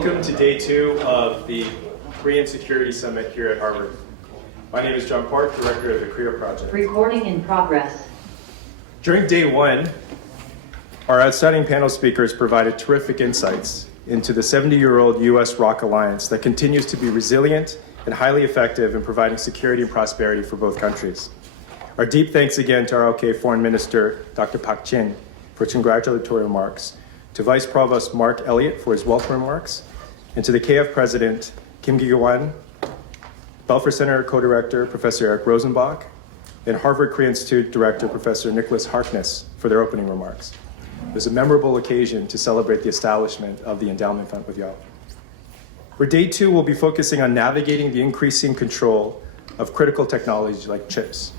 Welcome to day 2 of the Korean Security Summit here at Harvard. My name is Chung Park, Director of the Korea Project. Recording in progress. During day 1, our outstanding panel speakers provided terrific insights into the 70-year-old U.S. ROC alliance that continues to be resilient and highly effective in providing security and prosperity for both countries. Our deep thanks again to ROK Foreign Minister Dr. Park Jin for congratulatory remarks, to Vice Provost Mark Elliott for his welcome remarks, and to the KF President Kim Gi-gwan, Belfer Center Co-Director Professor Eric Rosenbach, and Harvard Korea Institute Director Professor Nicholas Harkness for their opening remarks. It was a memorable occasion to celebrate the establishment of the endowment fund with y'all. For day 2, we'll be focusing on navigating the increasing control of critical technologies like chips.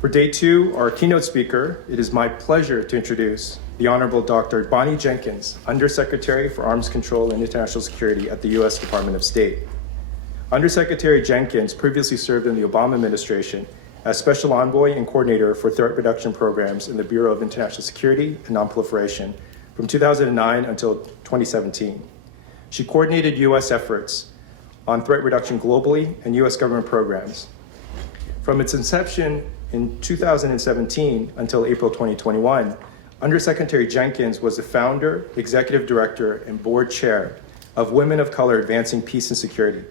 For day 2, our keynote speaker, it is my pleasure to introduce the Honorable Dr. Bonnie Jenkins, Undersecretary for Arms Control and International Security at the U.S. Department of State. Undersecretary Jenkins previously served in the Obama administration as Special Envoy and Coordinator for Threat Reduction Programs in the Bureau of International Security and Nonproliferation from 2009 until 2017. She coordinated U.S. efforts on threat reduction globally and U.S. government programs. From its inception in 2017 until April 2021, Undersecretary Jenkins was the founder, executive director, and board chair of Women of Color Advancing Peace and Security,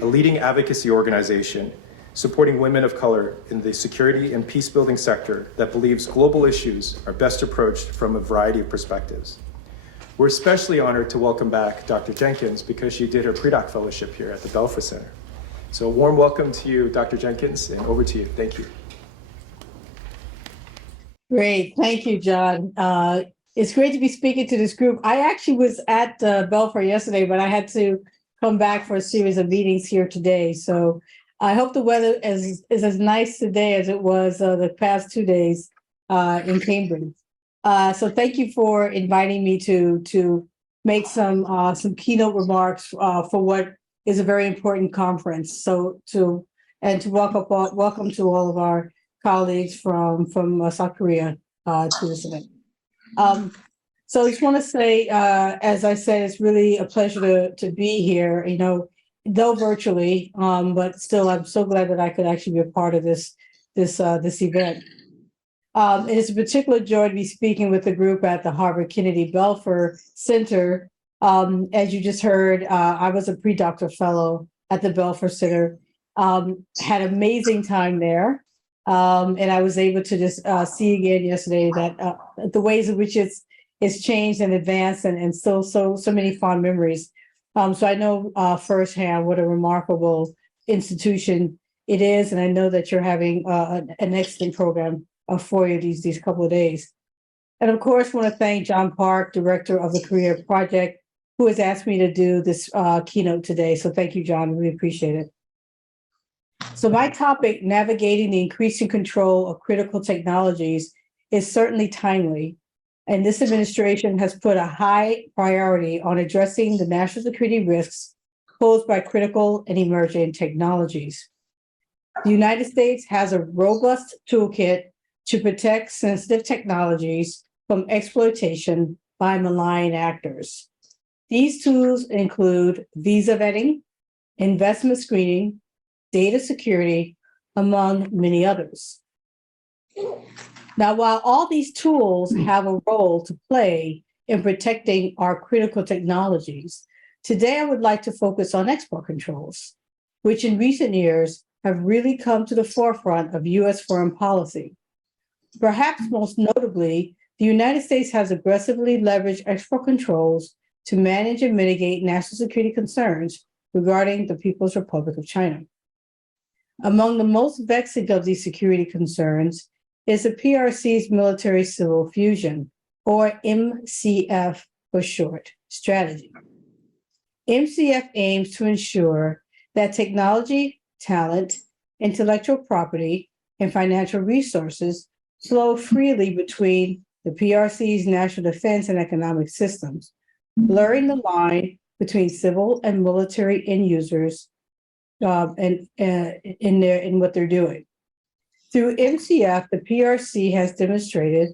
a leading advocacy organization supporting women of color in the security and peace-building sector that believes global issues are best approached from a variety of perspectives. We're especially honored to welcome back Dr. Jenkins because she did her pre-doc fellowship here at the Belfer Center. So a warm welcome to you, Dr. Jenkins, and over to you. Thank you. Great. Thank you, John. It's great to be speaking to this group. I actually was at Belfer yesterday, but I had to come back for a series of meetings here today. So I hope the weather is as nice today as it was the past 2 days in Cambridge. So thank you for inviting me to make some keynote remarks for what is a very important conference. So to welcome to all of our colleagues from South Korea to this event. So I just want to say, as I said, it's really a pleasure to be here, though virtually, but still, I'm so glad that I could actually be a part of this event. It is a particular joy to be speaking with the group at the Harvard Kennedy Belfer Center. As you just heard, I was a pre-doctoral fellow at the Belfer Center, had an amazing time there. And I was able to just see again yesterday that the ways in which it's changed and advanced and still so many fond memories. So I know firsthand what a remarkable institution it is, and I know that you're having an excellent program for you these couple of days. And of course, I want to thank John Park, Director of the Korea Project, who has asked me to do this keynote today. So thank you, John. We appreciate it. So my topic, navigating the increasing control of critical technologies, is certainly timely. And this administration has put a high priority on addressing the national security risks posed by critical and emerging technologies. The United States has a robust toolkit to protect sensitive technologies from exploitation by malign actors. These tools include visa vetting, investment screening, data security, among many others. Now, while all these tools have a role to play in protecting our critical technologies, today I would like to focus on export controls, which in recent years have really come to the forefront of U.S. foreign policy. Perhaps most notably, the United States has aggressively leveraged export controls to manage and mitigate national security concerns regarding the People's Republic of China. Among the most vexing of these security concerns is the PRC's military-civil fusion, or MCF for short, strategy. MCF aims to ensure that technology, talent, intellectual property, and financial resources flow freely between the PRC's national defense and economic systems, blurring the line between civil and military end users in what they're doing. Through MCF, the PRC has demonstrated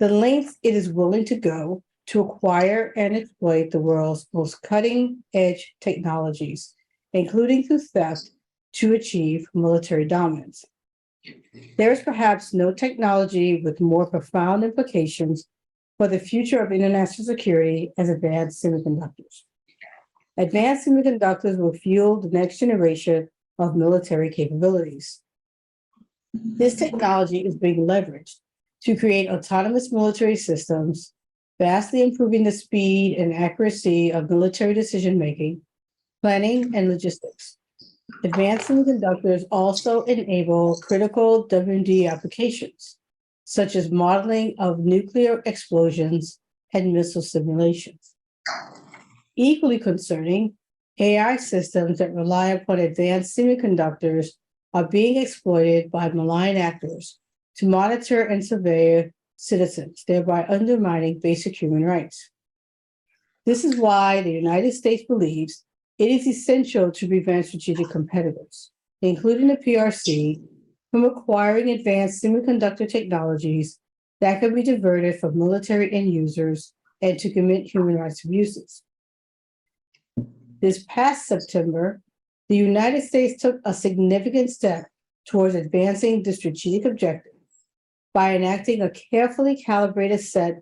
the lengths it is willing to go to acquire and exploit the world's most cutting-edge technologies, including through theft, to achieve military dominance. There is perhaps no technology with more profound implications for the future of international security as advanced semiconductors. Advanced semiconductors will fuel the next generation of military capabilities. This technology is being leveraged to create autonomous military systems, vastly improving the speed and accuracy of military decision-making, planning, and logistics. Advanced semiconductors also enable critical W&D applications, such as modeling of nuclear explosions and missile simulations. Equally concerning, AI systems that rely upon advanced semiconductors are being exploited by malign actors to monitor and survey citizens, thereby undermining basic human rights. This is why the United States believes it is essential to prevent strategic competitors, including the PRC, from acquiring advanced semiconductor technologies that can be diverted from military end users and to commit human rights abuses. This past September, the United States took a significant step towards advancing the strategic objective by enacting a carefully calibrated set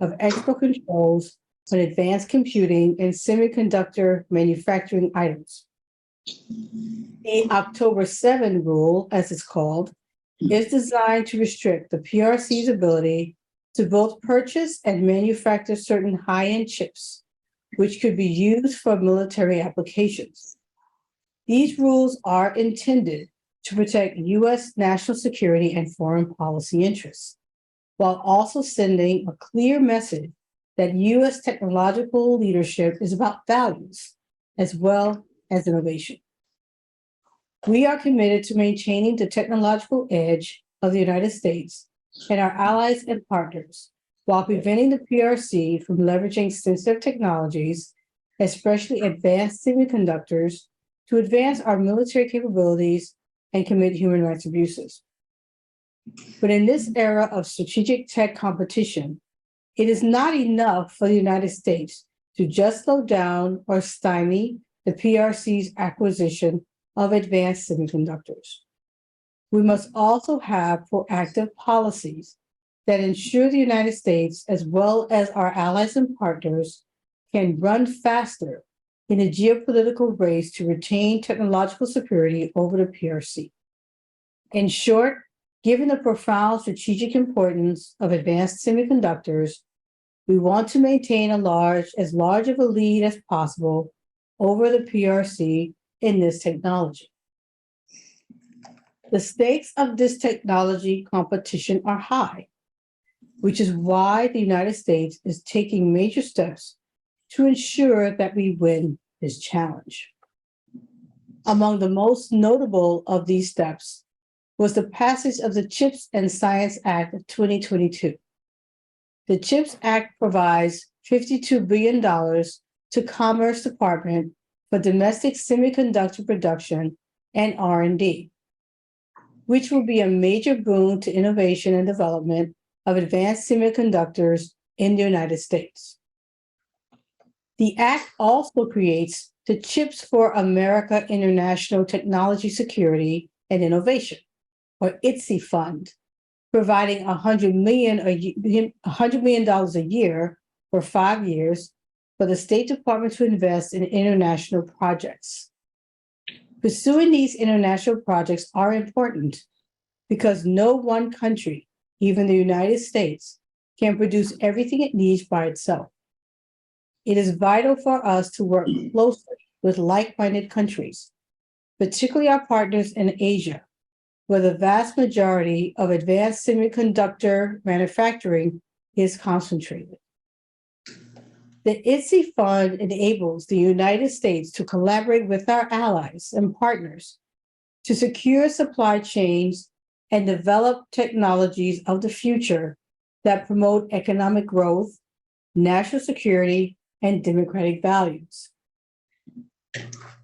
of export controls on advanced computing and semiconductor manufacturing items. The October 7 rule, as it's called, is designed to restrict the PRC's ability to both purchase and manufacture certain high-end chips, which could be used for military applications. These rules are intended to protect U.S. national security and foreign policy interests, while also sending a clear message that U.S. technological leadership is about values as well as innovation. We are committed to maintaining the technological edge of the United States and our allies and partners, while preventing the PRC from leveraging sensitive technologies, especially advanced semiconductors, to advance our military capabilities and commit human rights abuses. But in this era of strategic tech competition, it is not enough for the United States to just slow down or stymie the PRC's acquisition of advanced semiconductors. We must also have proactive policies that ensure the United States, as well as our allies and partners, can run faster in a geopolitical race to retain technological superiority over the PRC. In short, given the profound strategic importance of advanced semiconductors, we want to maintain as large of a lead as possible over the PRC in this technology. The stakes of this technology competition are high, which is why the United States is taking major steps to ensure that we win this challenge. Among the most notable of these steps was the passage of the CHIPS and Science Act of 2022. The CHIPS Act provides $52 billion to Commerce Department for domestic semiconductor production and R&D, which will be a major boon to innovation and development of advanced semiconductors in the United States. The Act also creates the CHIPS for America International Technology Security and Innovation, or ITSE Fund, providing $100 million a year for 5 years for the State Department to invest in international projects. Pursuing these international projects are important because no one country, even the United States, can produce everything it needs by itself. It is vital for us to work closely with like-minded countries, particularly our partners in Asia, where the vast majority of advanced semiconductor manufacturing is concentrated. The ITSE Fund enables the United States to collaborate with our allies and partners to secure supply chains and develop technologies of the future that promote economic growth, national security, and democratic values.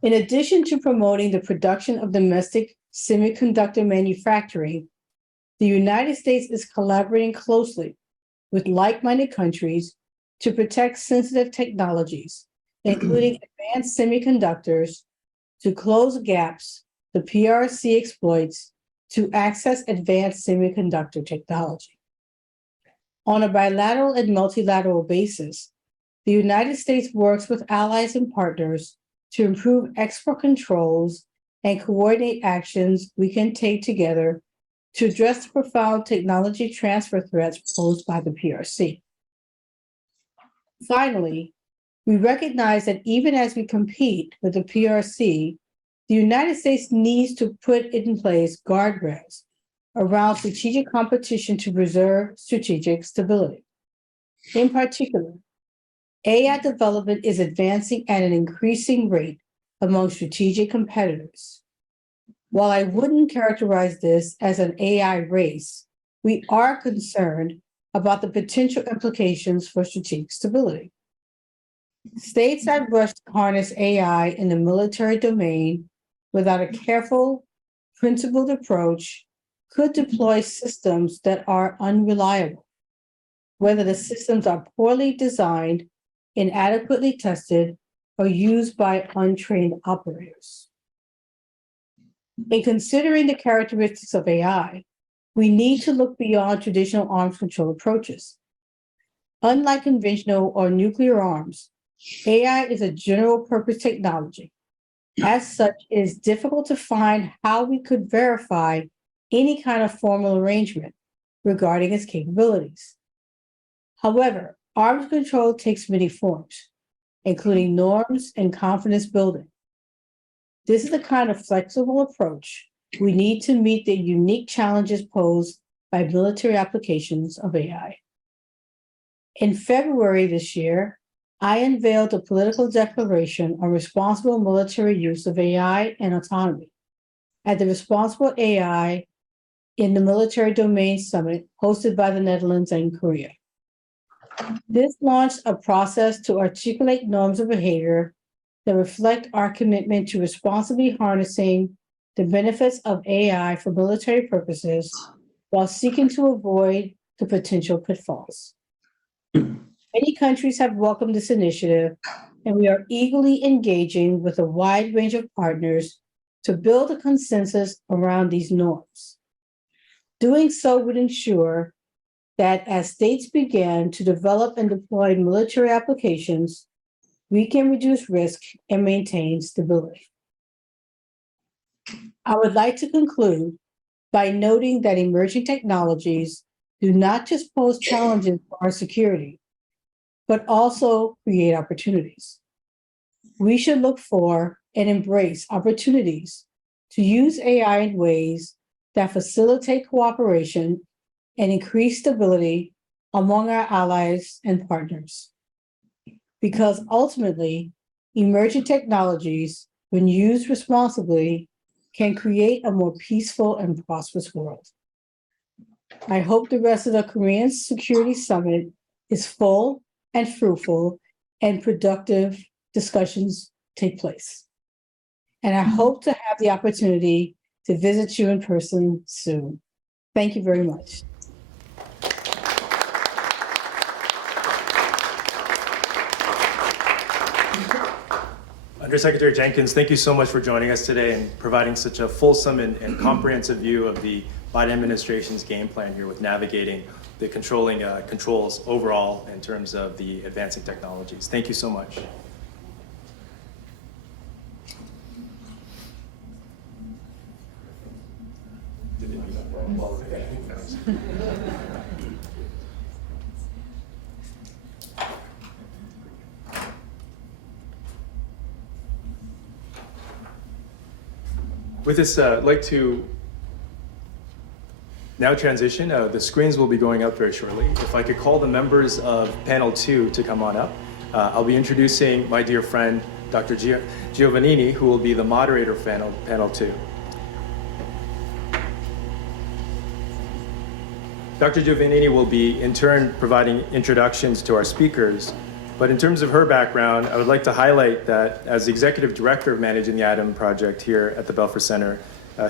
In addition to promoting the production of domestic semiconductor manufacturing, the United States is collaborating closely with like-minded countries to protect sensitive technologies, including advanced semiconductors, to close gaps the PRC exploits to access advanced semiconductor technology. On a bilateral and multilateral basis, the United States works with allies and partners to improve export controls and coordinate actions we can take together to address the profound technology transfer threats posed by the PRC. Finally, we recognize that even as we compete with the PRC, the United States needs to put in place guardrails around strategic competition to preserve strategic stability. In particular, AI development is advancing at an increasing rate among strategic competitors. While I wouldn't characterize this as an AI race, we are concerned about the potential implications for strategic stability. States that rush to harness AI in the military domain without a careful, principled approach could deploy systems that are unreliable, whether the systems are poorly designed, inadequately tested, or used by untrained operators. In considering the characteristics of AI, we need to look beyond traditional arms control approaches. Unlike conventional or nuclear arms, AI is a general purpose technology. As such, it is difficult to find how we could verify any kind of formal arrangement regarding its capabilities. However, arms control takes many forms, including norms and confidence building. This is the kind of flexible approach we need to meet the unique challenges posed by military applications of AI. In February this year, I unveiled a political declaration on responsible military use of AI and autonomy at the Responsible AI in the Military Domain Summit hosted by the Netherlands and Korea. This launched a process to articulate norms of behavior that reflect our commitment to responsibly harnessing the benefits of AI for military purposes while seeking to avoid the potential pitfalls. Many countries have welcomed this initiative, and we are eagerly engaging with a wide range of partners to build a consensus around these norms. Doing so would ensure that as states begin to develop and deploy military applications, we can reduce risk and maintain stability. I would like to conclude by noting that emerging technologies do not just pose challenges for our security, but also create opportunities. We should look for and embrace opportunities to use AI in ways that facilitate cooperation and increase stability among our allies and partners. Because ultimately, emerging technologies, when used responsibly, can create a more peaceful and prosperous world. I hope the rest of the Korean Security Summit is full and fruitful and productive discussions take place. And I hope to have the opportunity to visit you in person soon. Thank you very much. Undersecretary Jenkins, thank you so much for joining us today and providing such a fulsome and comprehensive view of the Biden administration's game plan here with navigating the controls overall in terms of the advancing technologies. Thank you so much. With this, I'd like to now transition. The screens will be going up very shortly. If I could call the members of panel 2 to come on up. I'll be introducing my dear friend, Dr. Giovannini, who will be the moderator of panel 2. Dr. Giovannini will be, in turn, providing introductions to our speakers. But in terms of her background, I would like to highlight that as the Executive Director of Managing the Atom Project here at the Belfer Center,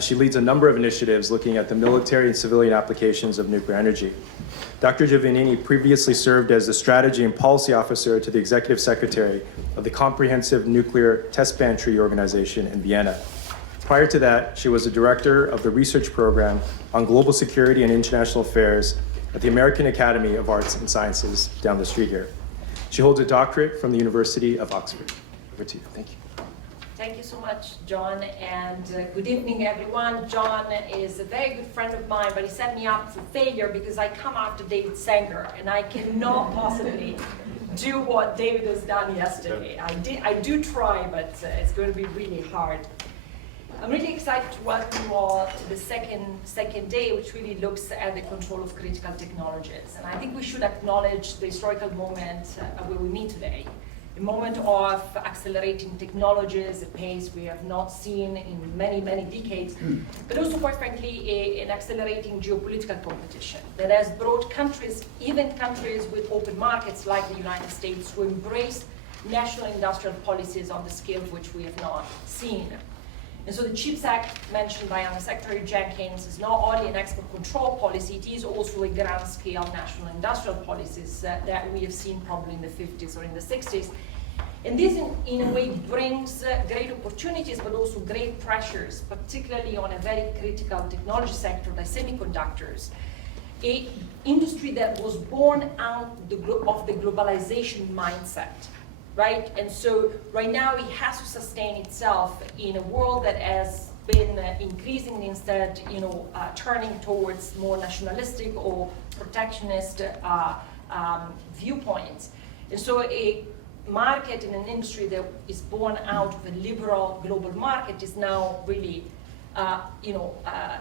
She leads a number of initiatives looking at the military and civilian applications of nuclear energy. Dr. Giovannini previously served as the Strategy and Policy Officer to the Executive Secretary of the Comprehensive Nuclear Test Ban Treaty Organization in Vienna. Prior to that, she was the Director of the Research Program on Global Security and International Affairs at the American Academy of Arts and Sciences down the street here. She holds a doctorate from the University of Oxford. Over to you. Thank you. Thank you so much, John, and good evening, everyone. John is a very good friend of mine, but he set me up for failure because I come after David Sanger, and I cannot possibly do what David has done yesterday. I do try, but it's going to be really hard. I'm really excited to welcome you all to the second day, which really looks at the control of critical technologies. And I think we should acknowledge the historical moment where we meet today. A moment of accelerating technologies, a pace we have not seen in many, many decades, but also, quite frankly, an accelerating geopolitical competition that has brought countries, even countries with open markets like the United States, to embrace national industrial policies on the scale of which we have not seen. And so the CHIPS Act, mentioned by Under Secretary Jenkins, is not only an export control policy, it is also a grand-scale national industrial policies that we have seen probably in the 50s or in the 60s. And this, in a way, brings great opportunities, but also great pressures, particularly on a very critical technology sector like semiconductors, an industry that was born out of the globalization mindset. Right? And so right now it has to sustain itself in a world that has been increasingly instead, turning towards more nationalistic or protectionist viewpoints. And so a market and an industry that is born out of a liberal global market is now really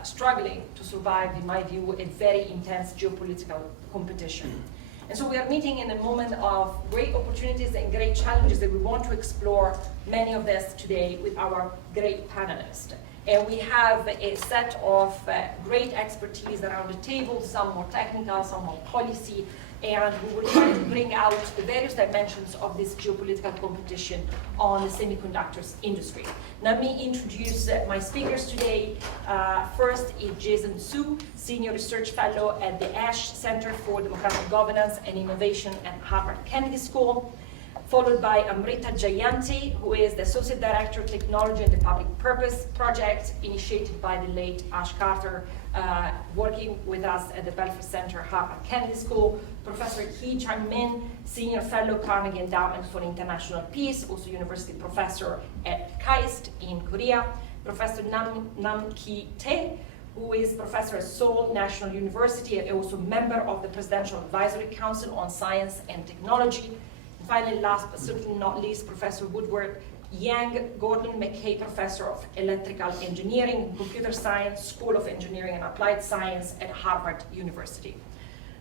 struggling to survive, in my view, a very intense geopolitical competition. And so we are meeting in a moment of great opportunities and great challenges that we want to explore many of this today with our great panelists. And we have a set of great expertise around the table, some more technical, some more policy, and we will try to bring out the various dimensions of this geopolitical competition on the semiconductors industry. Let me introduce my speakers today. First is Jason Su, Senior Research Fellow at the Ash Center for Democratic Governance and Innovation at Harvard Kennedy School, followed by Amritha Jayanti, who is the Associate Director of Technology and the Public Purpose Project, initiated by the late Ash Carter, working with us at the Belfer Center, Harvard Kennedy School. Professor Hee-Chang Min, Senior Fellow, Carnegie Endowment for International Peace, also University Professor at KAIST in Korea. Professor Nam Ki Tae, who is Professor at Seoul National University and also member of the Presidential Advisory Council on Science and Technology. And finally, last but certainly not least, Professor Woodward Yang Gordon McKay Professor of Electrical Engineering and Computer Science, School of Engineering and Applied Science at Harvard University.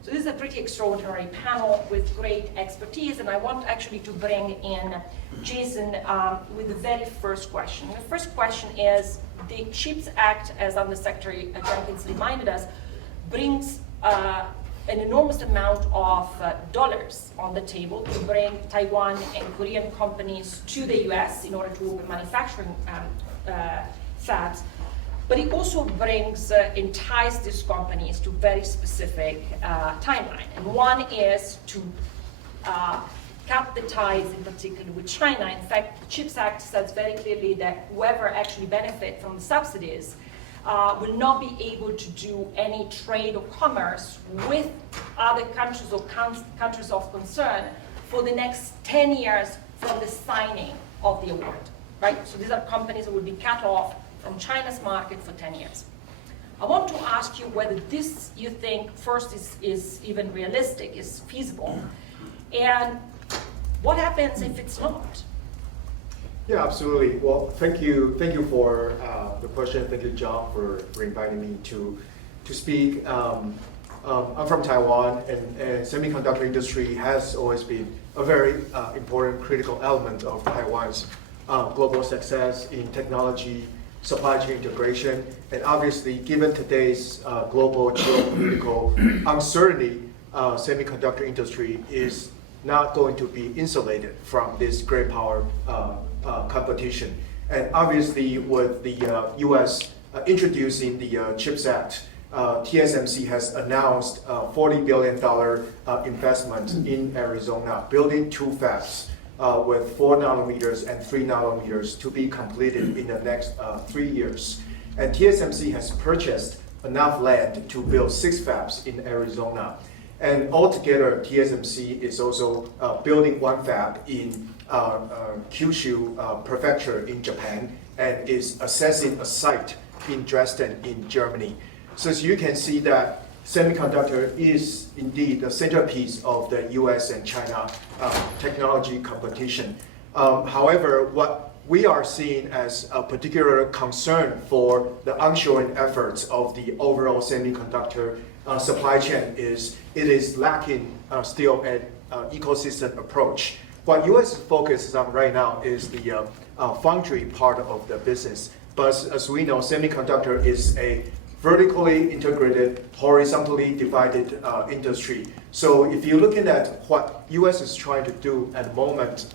So this is a pretty extraordinary panel with great expertise, and I want actually to bring in Jason with the very first question. The first question is, the CHIPS Act, as Under Secretary Jenkins reminded us, brings an enormous amount of dollars on the table to bring Taiwan and Korean companies to the US in order to open manufacturing fabs. But it also brings and ties these companies to very specific timeline. And one is to cut the ties in particular with China. In fact, the CHIPS Act says very clearly that whoever actually benefit from the subsidies will not be able to do any trade or commerce with other countries or countries of concern for the next 10 years from the signing of the award, right? So these are companies that will be cut off from China's market for 10 years. I want to ask you whether this, you think, first is even realistic, is feasible, and what happens if it's not? Yeah, absolutely. Well, thank you for the question. Thank you, John, for inviting me to speak. I'm from Taiwan, and semiconductor industry has always been a very important, critical element of Taiwan's global success in technology, supply chain integration, and obviously, given today's global geopolitical uncertainty, semiconductor industry is not going to be insulated from this great power competition. And obviously, with the U.S. introducing the CHIPS Act, TSMC has announced a $40 billion investment in Arizona, building 2 fabs with 4 nanometers and 3 nanometers to be completed in the next 3 years. And TSMC has purchased enough land to build 6 fabs in Arizona. And altogether, TSMC is also building 1 fab in Kyushu Prefecture in Japan and is assessing a site in Dresden in Germany. So as you can see that semiconductor is indeed the centerpiece of the US and China technology competition. However, what we are seeing as a particular concern for the onshoring efforts of the overall semiconductor supply chain is it is lacking still an ecosystem approach. What US focuses on right now is the foundry part of the business. But as we know, semiconductor is a vertically integrated, horizontally divided industry. So if you're looking at what US is trying to do at the moment,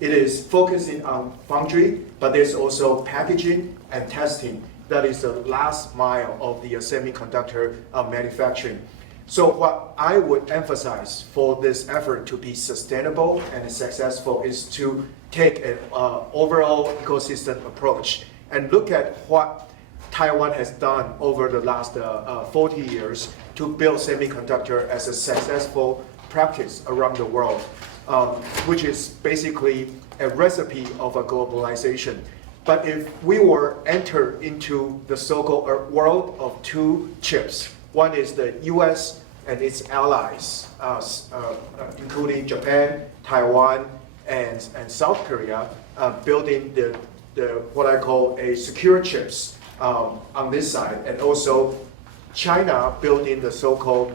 it is focusing on foundry, but there's also packaging and testing. That is the last mile of the semiconductor manufacturing. So what I would emphasize for this effort to be sustainable and successful is to take an overall ecosystem approach and look at what Taiwan has done over the last 40 years to build semiconductor as a successful practice around the world, which is basically a recipe of a globalization. But if we were enter into the so-called world of 2 chips, one is the US and its allies, including Japan, Taiwan, and South Korea, building the what I call a secure chips on this side, and also China building the so-called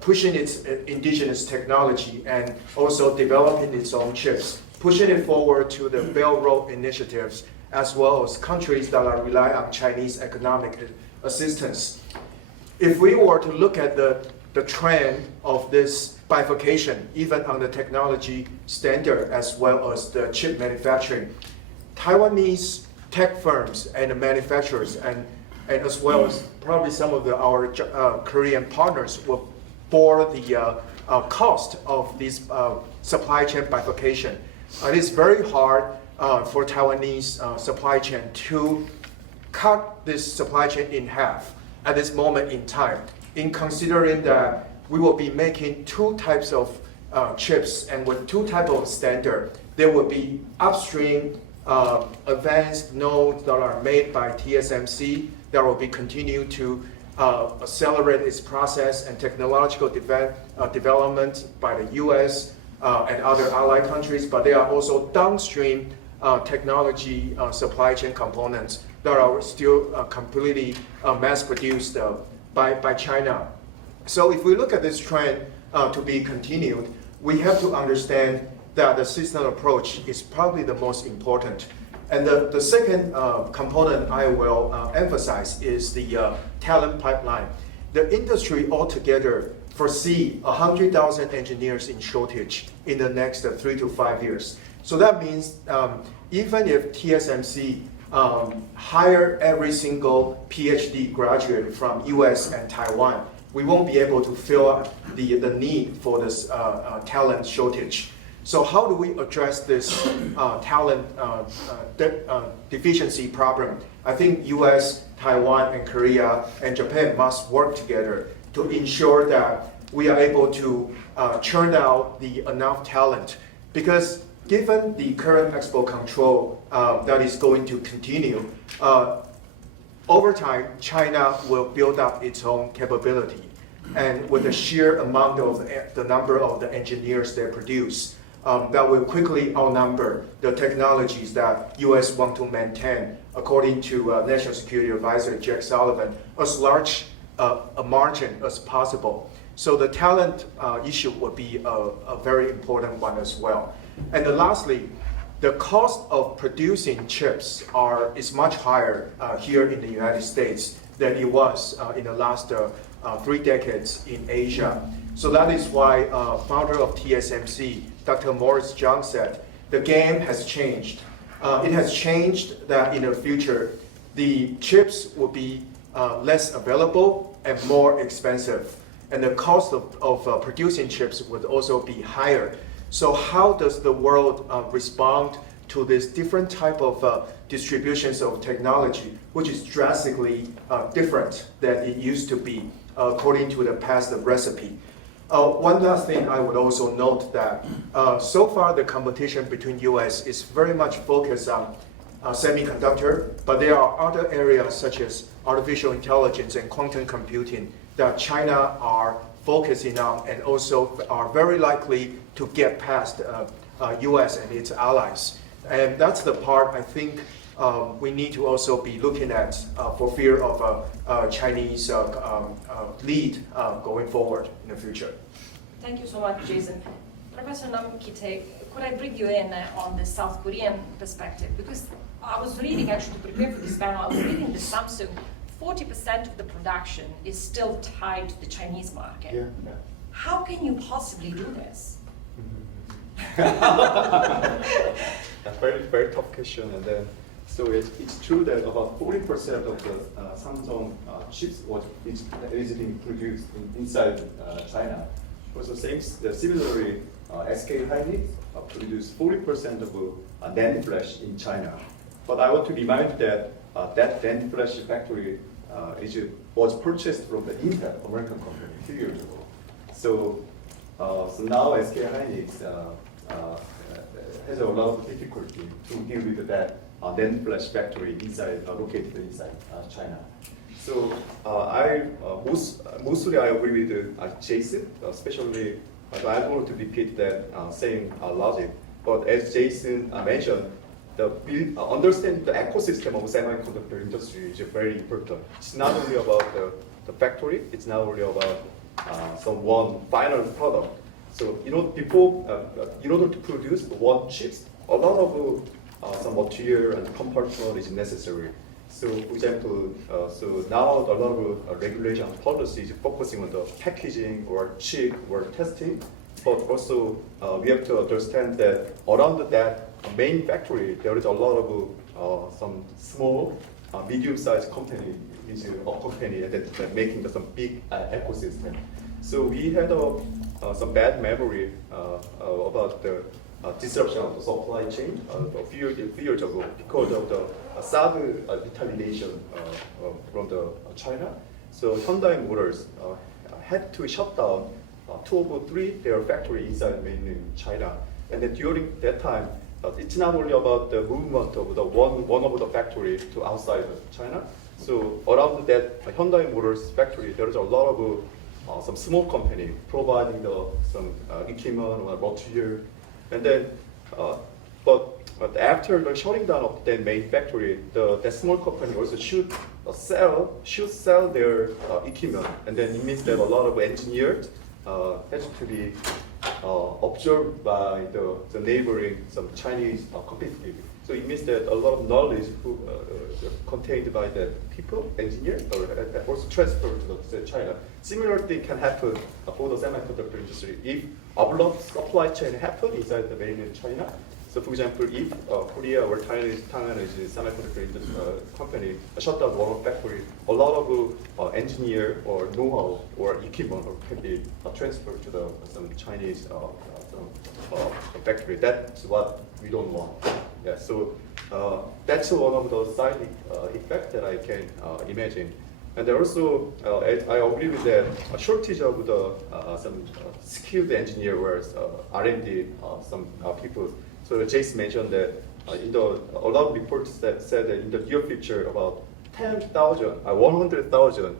pushing its indigenous technology and also developing its own chips, pushing it forward to the Belt and Road initiatives, as well as countries that are rely on Chinese economic assistance. If we were to look at the trend of this bifurcation, even on the technology standard as well as the chip manufacturing, Taiwanese tech firms and manufacturers and as well as probably some of our Korean partners will bear the cost of this supply chain bifurcation. It is very hard for Taiwanese supply chain to cut this supply chain in half at this moment in time, in considering that we will be making 2 types of chips, and with 2 types of standard, there will be upstream advanced nodes that are made by TSMC that will be continue to accelerate its process and technological development by the US and other allied countries, but there are also downstream technology supply chain components that are still completely mass-produced by China. So if we look at this trend to be continued, we have to understand that the system approach is probably the most important. And the second component I will emphasize is the talent pipeline. The industry altogether foresee 100,000 engineers in shortage in the next 3 to 5 years. So that means even if TSMC hire every single PhD graduate from US and Taiwan, we won't be able to fill the need for this talent shortage. So how do we address this talent deficiency problem? I think US, Taiwan, and Korea, and Japan must work together to ensure that we are able to churn out enough talent. Because given the current export control that is going to continue, over time, China will build up its own capability. And with the sheer amount of the number of the engineers they produce, that will quickly outnumber the technologies that US want to maintain, according to National Security Advisor Jack Sullivan, as large a margin as possible. So the talent issue would be a very important one as well. And then lastly, the cost of producing chips is much higher here in the United States than it was in the last 3 decades in Asia. So that is why founder of TSMC, Dr. Morris Chung said, the game has changed. It has changed that in the future, the chips will be less available and more expensive. And the cost of producing chips would also be higher. So how does the world respond to this different type of distributions of technology, which is drastically different than it used to be according to the past recipe? One last thing I would also note that so far the competition between US is very much focused on semiconductor, but there are other areas such as artificial intelligence and quantum computing that China are focusing on and also are very likely to get past US and its allies. And that's the part I think we need to also be looking at for fear of a Chinese lead going forward in the future. Thank you so much, Jason. Professor Namkite, could I bring you in on the South Korean perspective? Because I was reading, actually, to prepare for this panel, I was reading the Samsung, 40% of the production is still tied to the Chinese market. Yeah. How can you possibly do this? A very tough question. And then, so it's true that about 40% of the Samsung chips is being produced inside China. Also, similarly, SK Hynix produced 40% of NAND flash in China. But I want to remind that that NAND flash factory was purchased from the Intel, American company, a few years ago. So now SK Hynix has a lot of difficulty to deal with that NAND flash factory located inside China. So mostly I agree with Jason, especially I don't want to repeat that same logic. But as Jason mentioned, understand the ecosystem of semiconductor industry is very important. It's not only about the factory, it's not only about some one final product. So in order to produce one chips, a lot of some material and compartment is necessary. So for example, so now a lot of regulation policies focusing on the packaging or chip or testing, but also we have to understand that around that main factory, there is a lot of some small, medium-sized company, is a company that making some big ecosystem. So we had some bad memory about the disruption of the supply chain a few years ago because of the SARS retaliation from China. So Hyundai Motors had to shut down 2 of 3 their factory inside mainland China. And then during that time, it's not only about the movement of the one of the factory to outside of China. So around that Hyundai Motors factory, there is a lot of some small company providing some equipment or material. And then, but after the shutting down of that main factory, that small company also should sell their equipment. And then it means that a lot of engineers has to be observed by the neighboring some Chinese competitive. So it means that a lot of knowledge contained by the people, engineers, are also transferred to China. Similar thing can happen for the semiconductor industry. If a supply chain happen inside the mainland China, so for example, if Korea or Taiwanese semiconductor company shut down one factory, a lot of engineer or know-how or equipment can be transferred to some Chinese factory. That's what we don't want. Yeah, so that's one of the side effects that I can imagine. And also, I agree with that a shortage of some skilled engineer or R&D some people. So Jason mentioned that a lot of reports that said that in the near future about 100,000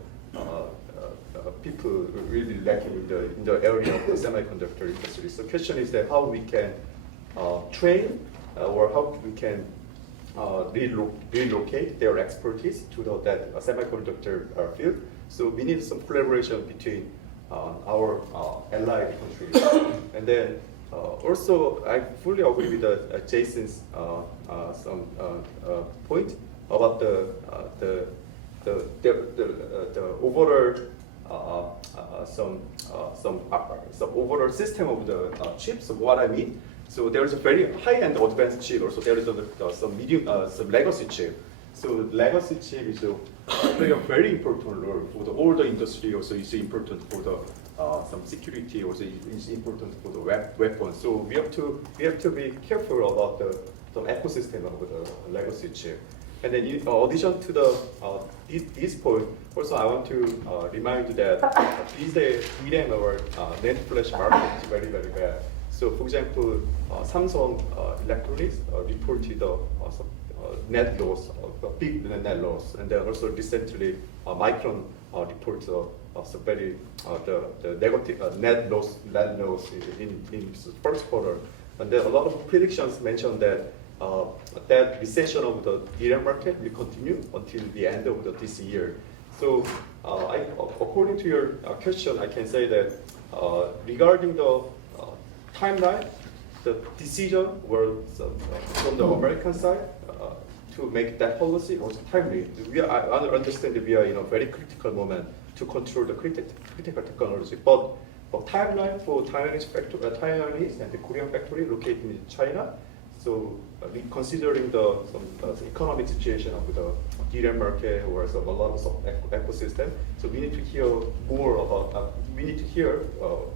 people really lacking in the area of the semiconductor industry. So the question is that how we can train or how we can relocate their expertise to that semiconductor field. So we need some collaboration between our allied countries. And then also, I fully agree with Jason's some point about the overall some overall system of the chips. So what I mean, so there is a very high-end advanced chip. Also, there is some medium, some legacy chip. So legacy chip is play a very important role for all the industry. Also, it's important for the some security. Also, it's important for the weapons. So we have to be careful about the ecosystem of the legacy chip. And then in addition to this point, also I want to remind you that these days DRAM or NAND flash market is very bad. So for example, Samsung Electronics reported some net loss, big net loss, and then also recently Micron reports some very the negative net loss in its first quarter, and then a lot of predictions mentioned that that recession of the DRAM market will continue until the end of this year. So, according to your question, I can say that regarding the timeline, the decision was from the American side to make that policy was timely. I understand that we are in a very critical moment to control the critical technology, but timeline for Taiwanese and the Korean factory located in China. So considering the economic situation of the DRAM market or a lot of ecosystem, so we need to hear more about. We need to hear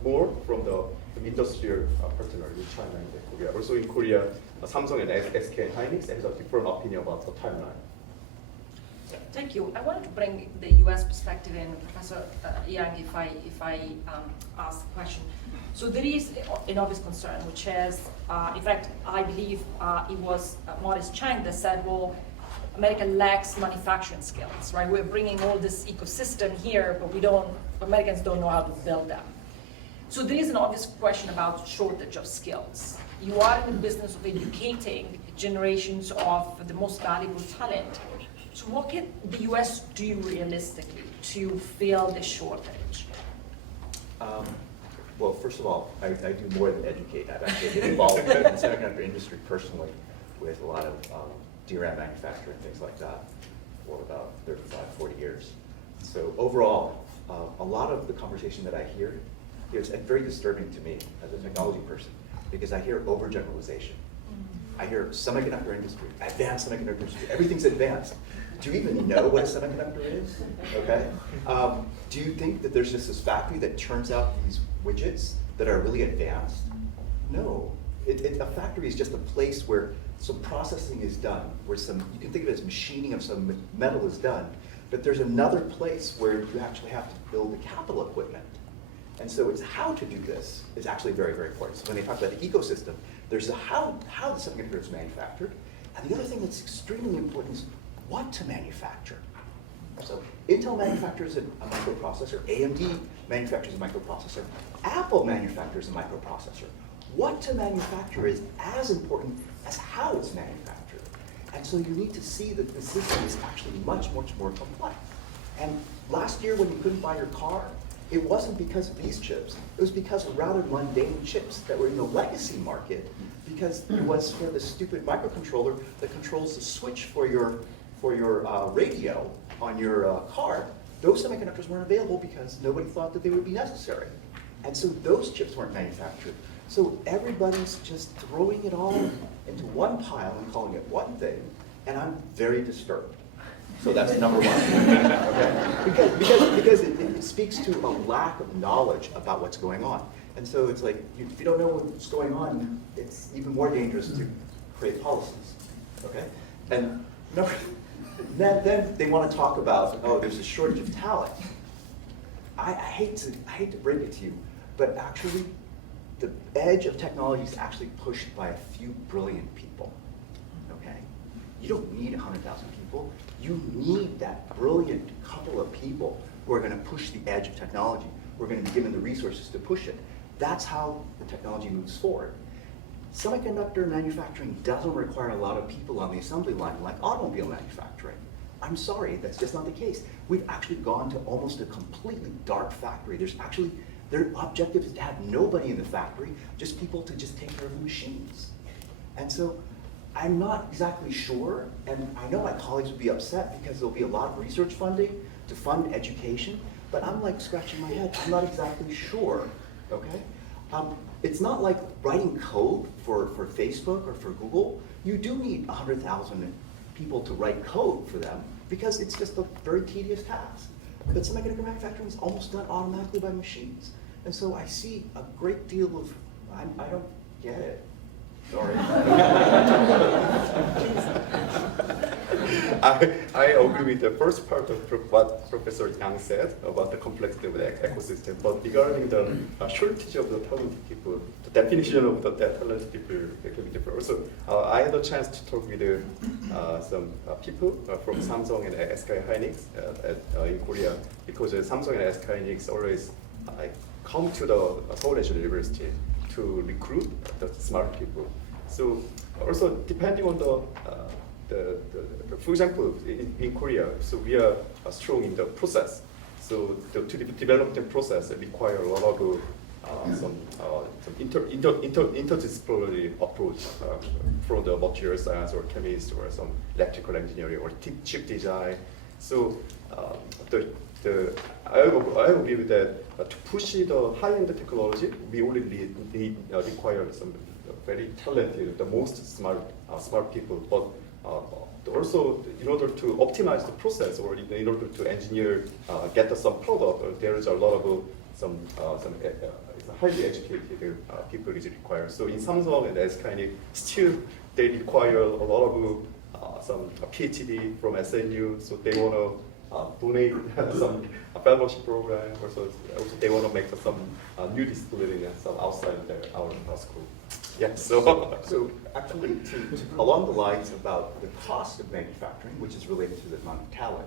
more from the industrial partner in China and Korea. Also in Korea, Samsung and SK Hynix has a different opinion about the timeline. Thank you. I wanted to bring the U.S. perspective in, Professor Yang, if I ask a question. So there is an obvious concern, which is, in fact, I believe it was Maurice Chung that said, well, America lacks manufacturing skills, right? We're bringing all this ecosystem here, but Americans don't know how to build them. So there is an obvious question about shortage of skills. You are in the business of educating generations of the most valuable talent. So what can the US do realistically to fill this shortage? Well, first of all, I do more than educate. I've actually been involved in the semiconductor industry personally with a lot of DRAM manufacturing, things like that, for about 35, 40 years. So overall, a lot of the conversation that I hear is very disturbing to me as a technology person, because I hear overgeneralization. I hear semiconductor industry, advanced semiconductor industry, everything's advanced. Do you even know what a semiconductor is? Okay. Do you think that there's just this factory that turns out these widgets that are really advanced? No. A factory is just a place where some processing is done, where you can think of it as machining of some metal is done, but there's another place where you actually have to build the capital equipment. And so it's how to do this is actually very, very important. So when they talk about the ecosystem, there's how the semiconductor is manufactured, and the other thing that's extremely important is what to manufacture. So Intel manufactures a microprocessor, AMD manufactures a microprocessor, Apple manufactures a microprocessor. What to manufacture is as important as how it's manufactured. And so you need to see that the system is actually much, much more complex. And last year when you couldn't buy your car, it wasn't because of these chips. It was because of rather mundane chips that were in the legacy market, because it was for the stupid microcontroller that controls the switch for your radio on your car. Those semiconductors weren't available because nobody thought that they would be necessary. And so those chips weren't manufactured. So everybody's just throwing it all into one pile and calling it one thing, and I'm very disturbed. So that's number one. Okay? Because it speaks to a lack of knowledge about what's going on. And so it's like, if you don't know what's going on, it's even more dangerous to create policies. Okay? And then they want to talk about, oh, there's a shortage of talent. I hate to break it to you, but actually, the edge of technology is actually pushed by a few brilliant people. Okay? You don't need 100,000 people. You need that brilliant couple of people who are going to push the edge of technology, who are going to be given the resources to push it. That's how the technology moves forward. Semiconductor manufacturing doesn't require a lot of people on the assembly line like automobile manufacturing. I'm sorry, that's just not the case. We've actually gone to almost a completely dark factory. Their objective is to have nobody in the factory, just people to just take care of the machines. And so I'm not exactly sure, and I know my colleagues would be upset because there'll be a lot of research funding to fund education, but I'm like scratching my head. I'm not exactly sure, okay? It's not like writing code for Facebook or for Google. You do need 100,000 people to write code for them because it's just a very tedious task. But semiconductor manufacturing is almost done automatically by machines. And so I see a great deal of, I don't get it. Sorry. I agree with the first part of what Professor Yang said about the complexity of the ecosystem. But regarding the shortage of the talented people, the definition of the talented people can be different. Also, I had a chance to talk with some people from Samsung and SK Hynix in Korea, because Samsung and SK Hynix always come to the Seoul National University to recruit the smart people. So also depending on for example, in Korea, so we are strong in the process. So to develop the process, it require a lot of some interdisciplinary approach from the material science or chemist or some electrical engineering or chip design. So I agree with that. To push the high-end technology, we only require some very talented, the most smart people. But also, in order to optimize the process or in order to engineer, get some product, there is a lot of some highly educated people is required. So in Samsung and SK Hynix, still they require a lot of some PhD from SNU. So they want to donate some fellowship program. Also they want to make some new discipline and some outside our school. Yeah, So actually, along the lines about the cost of manufacturing, which is related to the amount of talent,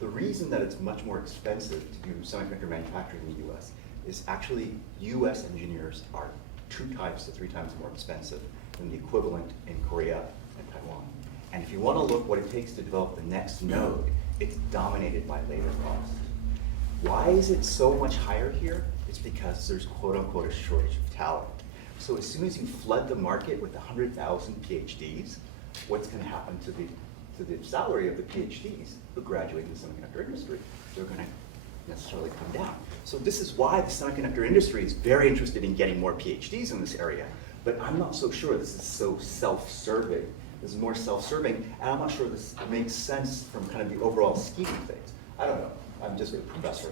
the reason that it's much more expensive to do semiconductor manufacturing in the US is actually US engineers are 2 times to 3 times more expensive than the equivalent in Korea and Taiwan. And if you want to look what it takes to develop the next node, it's dominated by labor cost. Why is it so much higher here? It's because there's quote unquote a shortage of talent. So as soon as you flood the market with 100,000 PhDs, what's going to happen to the salary of the PhDs who graduate in the semiconductor industry? They're going to necessarily come down. So this is why the semiconductor industry is very interested in getting more PhDs in this area. But I'm not so sure this is so self-serving. This is more self-serving, and I'm not sure this makes sense from kind of the overall scheme of things. I don't know. I'm just a professor.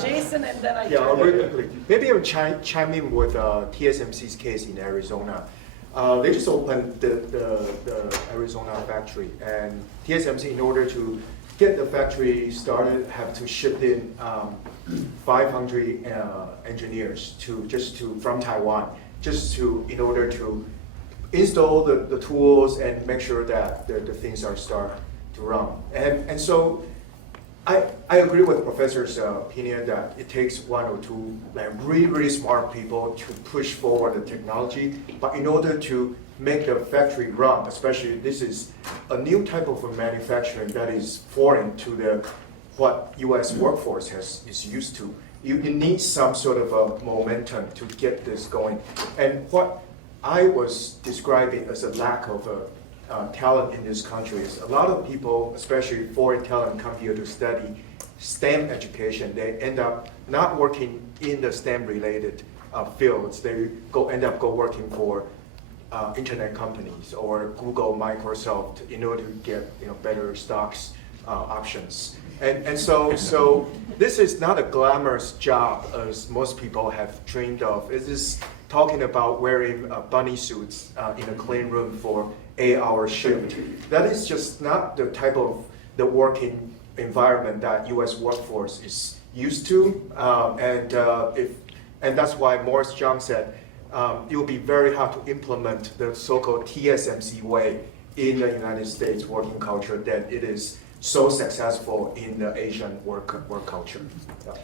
Jason, and then I. Yeah, very quickly. Maybe I'll chime in with TSMC's case in Arizona. They just opened the Arizona factory, and TSMC, in order to get the factory started, have to ship in 500 engineers from Taiwan, in order to install the tools and make sure that the things are start to run. And so I agree with the professor's opinion that it takes 1 or 2 really smart people to push forward the technology. But in order to make the factory run, especially this is a new type of manufacturing that is foreign to what U.S. workforce is used to, you need some sort of a momentum to get this going. And what I was describing as a lack of talent in this country is a lot of people, especially foreign talent, come here to study STEM education. They end up not working in the STEM-related fields. They end up working for internet companies or Google, Microsoft, in order to get better stocks options. And so this is not a glamorous job as most people have dreamed of. It is talking about wearing bunny suits in a clean room for 8-hour shift. That is just not the type of the working environment that U.S. workforce is used to, and that's why Morris Chung said it will be very hard to implement the so-called TSMC way in the United States working culture that it is so successful in the Asian work culture. Yeah.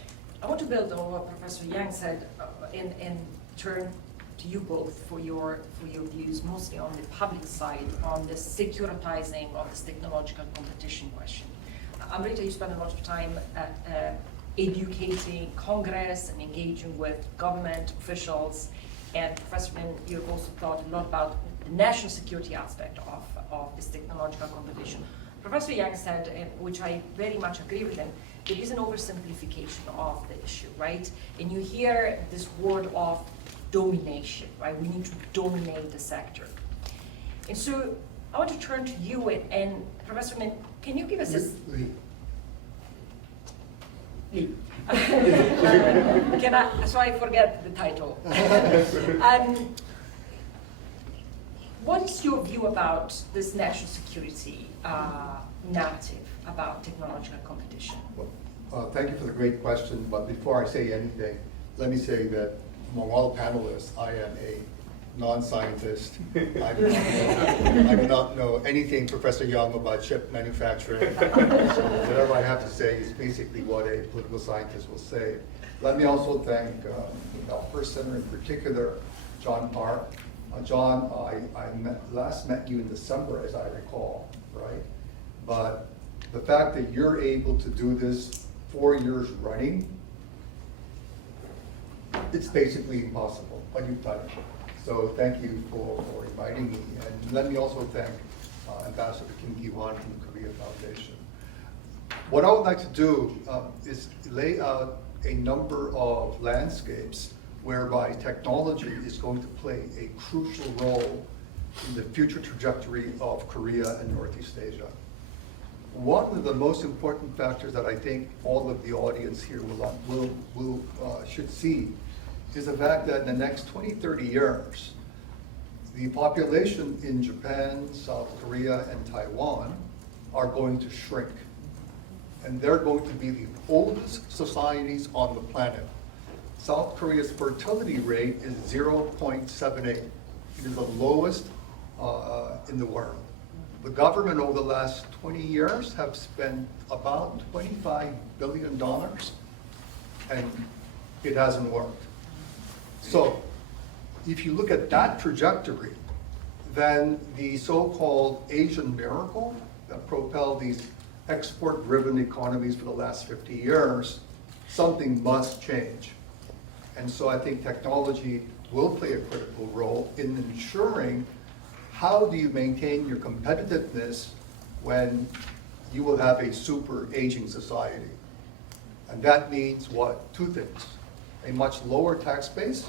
I want to build on what Professor Yang said and turn to you both for your views, mostly on the public side, on the securitizing of this technological competition question. Amritha, you spend a lot of time educating Congress and engaging with government officials, and Professor Lin, you've also thought a lot about the national security aspect of this technological competition. Professor Yang said, which I very much agree with him, there is an oversimplification of the issue, right? And you hear this word of domination, right? We need to dominate the sector. And so I want to turn to you and Professor Min, can you give us this? Can I, so I forget the title. What is your view about this national security narrative about technological competition? Thank you for the great question, but before I say anything, let me say that among all panelists, I am a non-scientist. I do not know anything, Professor Young, about chip manufacturing. So whatever I have to say is basically what a political scientist will say. Let me also thank the Belfer Center, in particular, John Park. John, I last met you in December, as I recall, right? But the fact that you're able to do this 4 years running, it's basically impossible, but you've done it. So thank you for inviting me. And let me also thank Ambassador Kim Ki-hwan from the Korea Foundation. What I would like to do is lay out a number of landscapes whereby technology is going to play a crucial role in the future trajectory of Korea and Northeast Asia. One of the most important factors that I think all of the audience here should see is the fact that in the next 20, 30 years, the population in Japan, South Korea, and Taiwan are going to shrink. And they're going to be the oldest societies on the planet. South Korea's fertility rate is 0.78. It is the lowest in the world. The government over the last 20 years have spent about $25 billion, and it hasn't worked. So if you look at that trajectory, then the so-called Asian miracle that propelled these export-driven economies for the last 50 years, something must change. And so I think technology will play a critical role in ensuring how do you maintain your competitiveness when you will have a super aging society. And that means what? Two things. A much lower tax base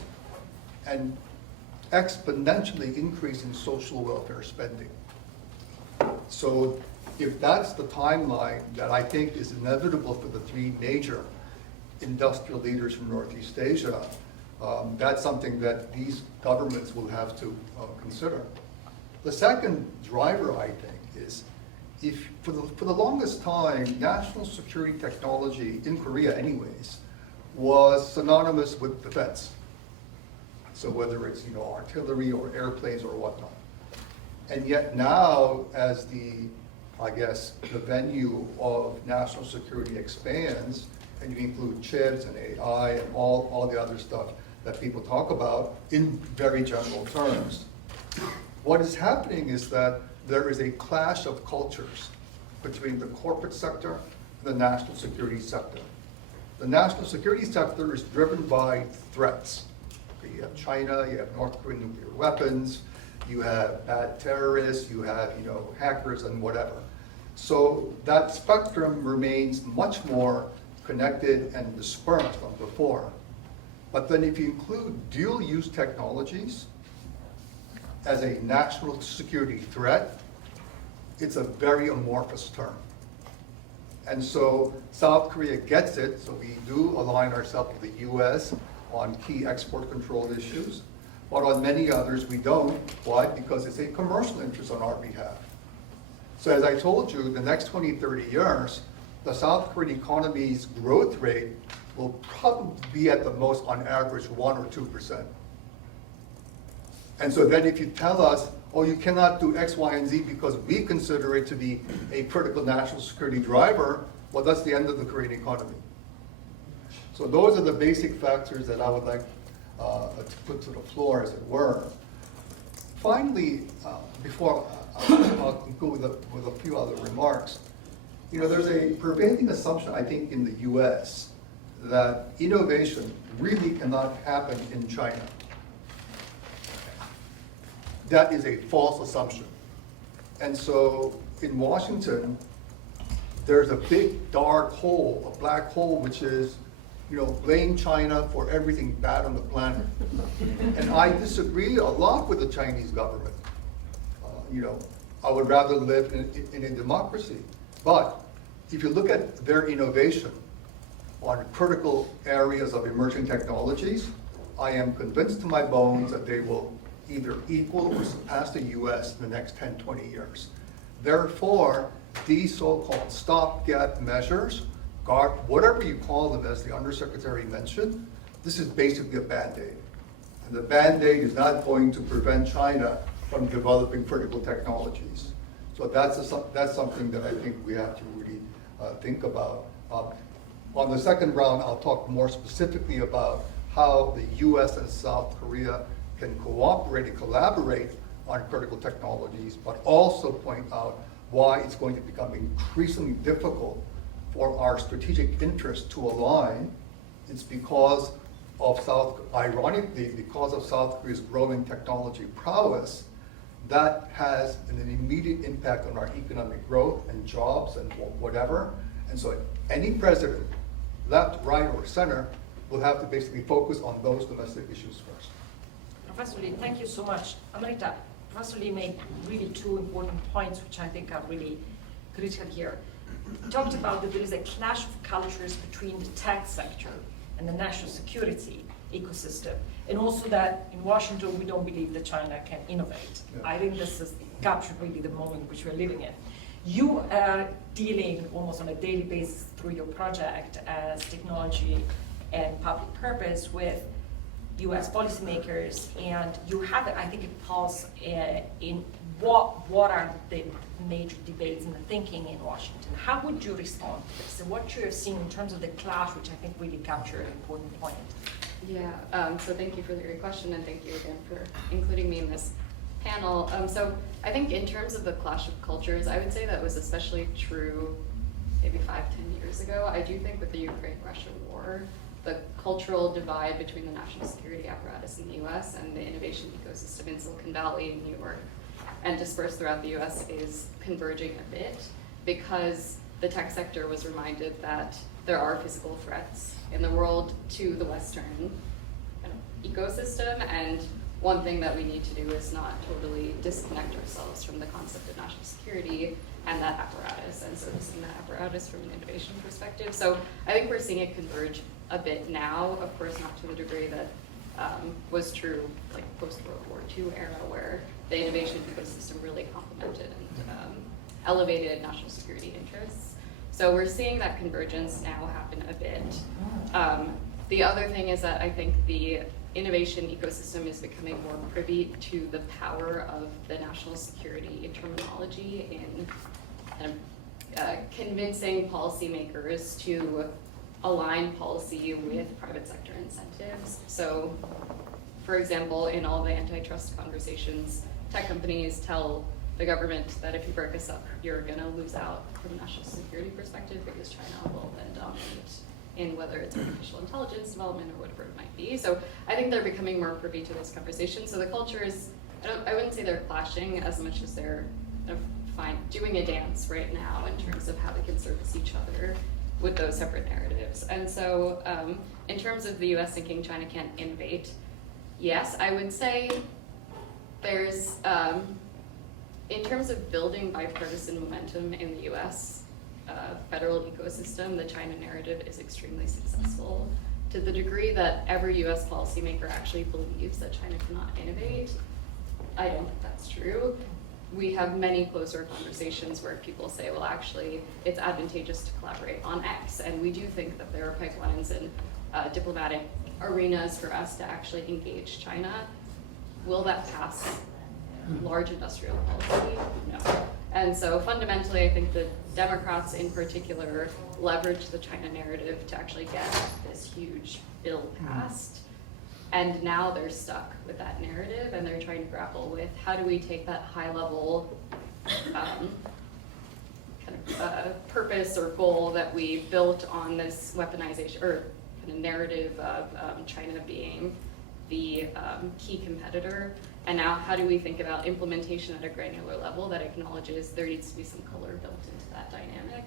and exponentially increasing social welfare spending. So if that's the timeline that I think is inevitable for the three major industrial leaders from Northeast Asia, that's something that these governments will have to consider. The second driver, I think, is if for the longest time, national security technology in Korea anyways, was synonymous with defense. So whether it's artillery or airplanes or whatnot. And yet now, as the venue of national security expands, and you include chips and AI and all the other stuff that people talk about in very general terms, what is happening is that there is a clash of cultures between the corporate sector and the national security sector. The national security sector is driven by threats. You have China, you have North Korean nuclear weapons, you have bad terrorists, you have hackers and whatever. So that spectrum remains much more connected and dispersed than before. But then if you include dual-use technologies as a national security threat, it's a very amorphous term. And so South Korea gets it, so we do align ourselves with the US on key export control issues, but on many others we don't. Why? Because it's a commercial interest on our behalf. So as I told you, the next 20, 30 years, the South Korean economy's growth rate will probably be at the most, on average, 1 or 2%. And so then if you tell us, oh, you cannot do X, Y, and Z because we consider it to be a critical national security driver, well, that's the end of the Korean economy. So those are the basic factors that I would like to put to the floor, as it were. Finally, before I'll go with a few other remarks, there's a prevailing assumption, I think, in the US that innovation really cannot happen in China. That is a false assumption. And so in Washington, there's a big dark hole, a black hole, which is, blame China for everything bad on the planet. And I disagree a lot with the Chinese government. I would rather live in a democracy. But if you look at their innovation on critical areas of emerging technologies, I am convinced to my bones that they will either equal or surpass the US in the next 10, 20 years. Therefore, these so-called stopgap measures, whatever you call them, as the Undersecretary mentioned, this is basically a Band-Aid. And the Band-Aid is not going to prevent China from developing critical technologies. So that's something that I think we have to really think about. On the second round, I'll talk more specifically about how the US and South Korea can cooperate and collaborate on critical technologies, but also point out why it's going to become increasingly difficult for our strategic interests to align. It's because of ironically, because of South Korea's growing technology prowess, that has an immediate impact on our economic growth and jobs and whatever. And so any president, left, right, or center, will have to basically focus on those domestic issues first. Professor Lee, thank you so much. Amritha, Professor Lee made really two important points which I think are really critical here. He talked about that there is a clash of cultures between the tech sector and the national security ecosystem, and also that in Washington we don't believe that China can innovate. Yeah. I think this is captured really the moment which we're living in. You are dealing almost on a daily basis through your project as technology and public purpose with US policymakers, and you have, I think, a pulse in what are the major debates and the thinking in Washington. How would you respond to this? And what you're seeing in terms of the clash, which I think really captured an important point. Yeah, so thank you for the great question, and thank you again for including me in this panel. So I think in terms of the clash of cultures, I would say that was especially true maybe 5-10 years ago. I do think with the Ukraine-Russia war, the cultural divide between the national security apparatus in the US and the innovation ecosystem in Silicon Valley and New York and dispersed throughout the US is converging a bit, because the tech sector was reminded that there are physical threats in the world to the Western kind of ecosystem, and one thing that we need to do is not totally disconnect ourselves from the concept of national security and that apparatus, and servicing that apparatus from an innovation perspective. So I think we're seeing it converge a bit now, of course not to the degree that was true like post-World War II era, where the innovation ecosystem really complemented and elevated national security interests. So we're seeing that convergence now happen a bit. The other thing is that I think the innovation ecosystem is becoming more privy to the power of the national security terminology in kind of, convincing policymakers to align policy with private sector incentives. So, for example, in all the antitrust conversations, tech companies tell the government that if you break us up, you're gonna lose out from a national security perspective, because China will then dominate in whether it's artificial intelligence development or whatever it might be. So I think they're becoming more privy to this conversation. So the cultures, I wouldn't say they're clashing as much as they're doing a dance right now in terms of how they can service each other with those separate narratives. And so in terms of the US thinking China can't innovate, yes, I would say there's, in terms of building bipartisan momentum in the US federal ecosystem, the China narrative is extremely successful. To the degree that every US policymaker actually believes that China cannot innovate, I don't think that's true. We have many closer conversations where people say, well, actually, it's advantageous to collaborate on X. And we do think that there are pipelines and diplomatic arenas for us to actually engage China. Will that pass large industrial policy? No. And so fundamentally, I think the Democrats in particular leverage the China narrative to actually get this huge bill passed. And now they're stuck with that narrative, and they're trying to grapple with how do we take that high level purpose or goal that we built on this weaponization or kind of narrative of China being the key competitor, and now how do we think about implementation at a granular level that acknowledges there needs to be some color built into that dynamic.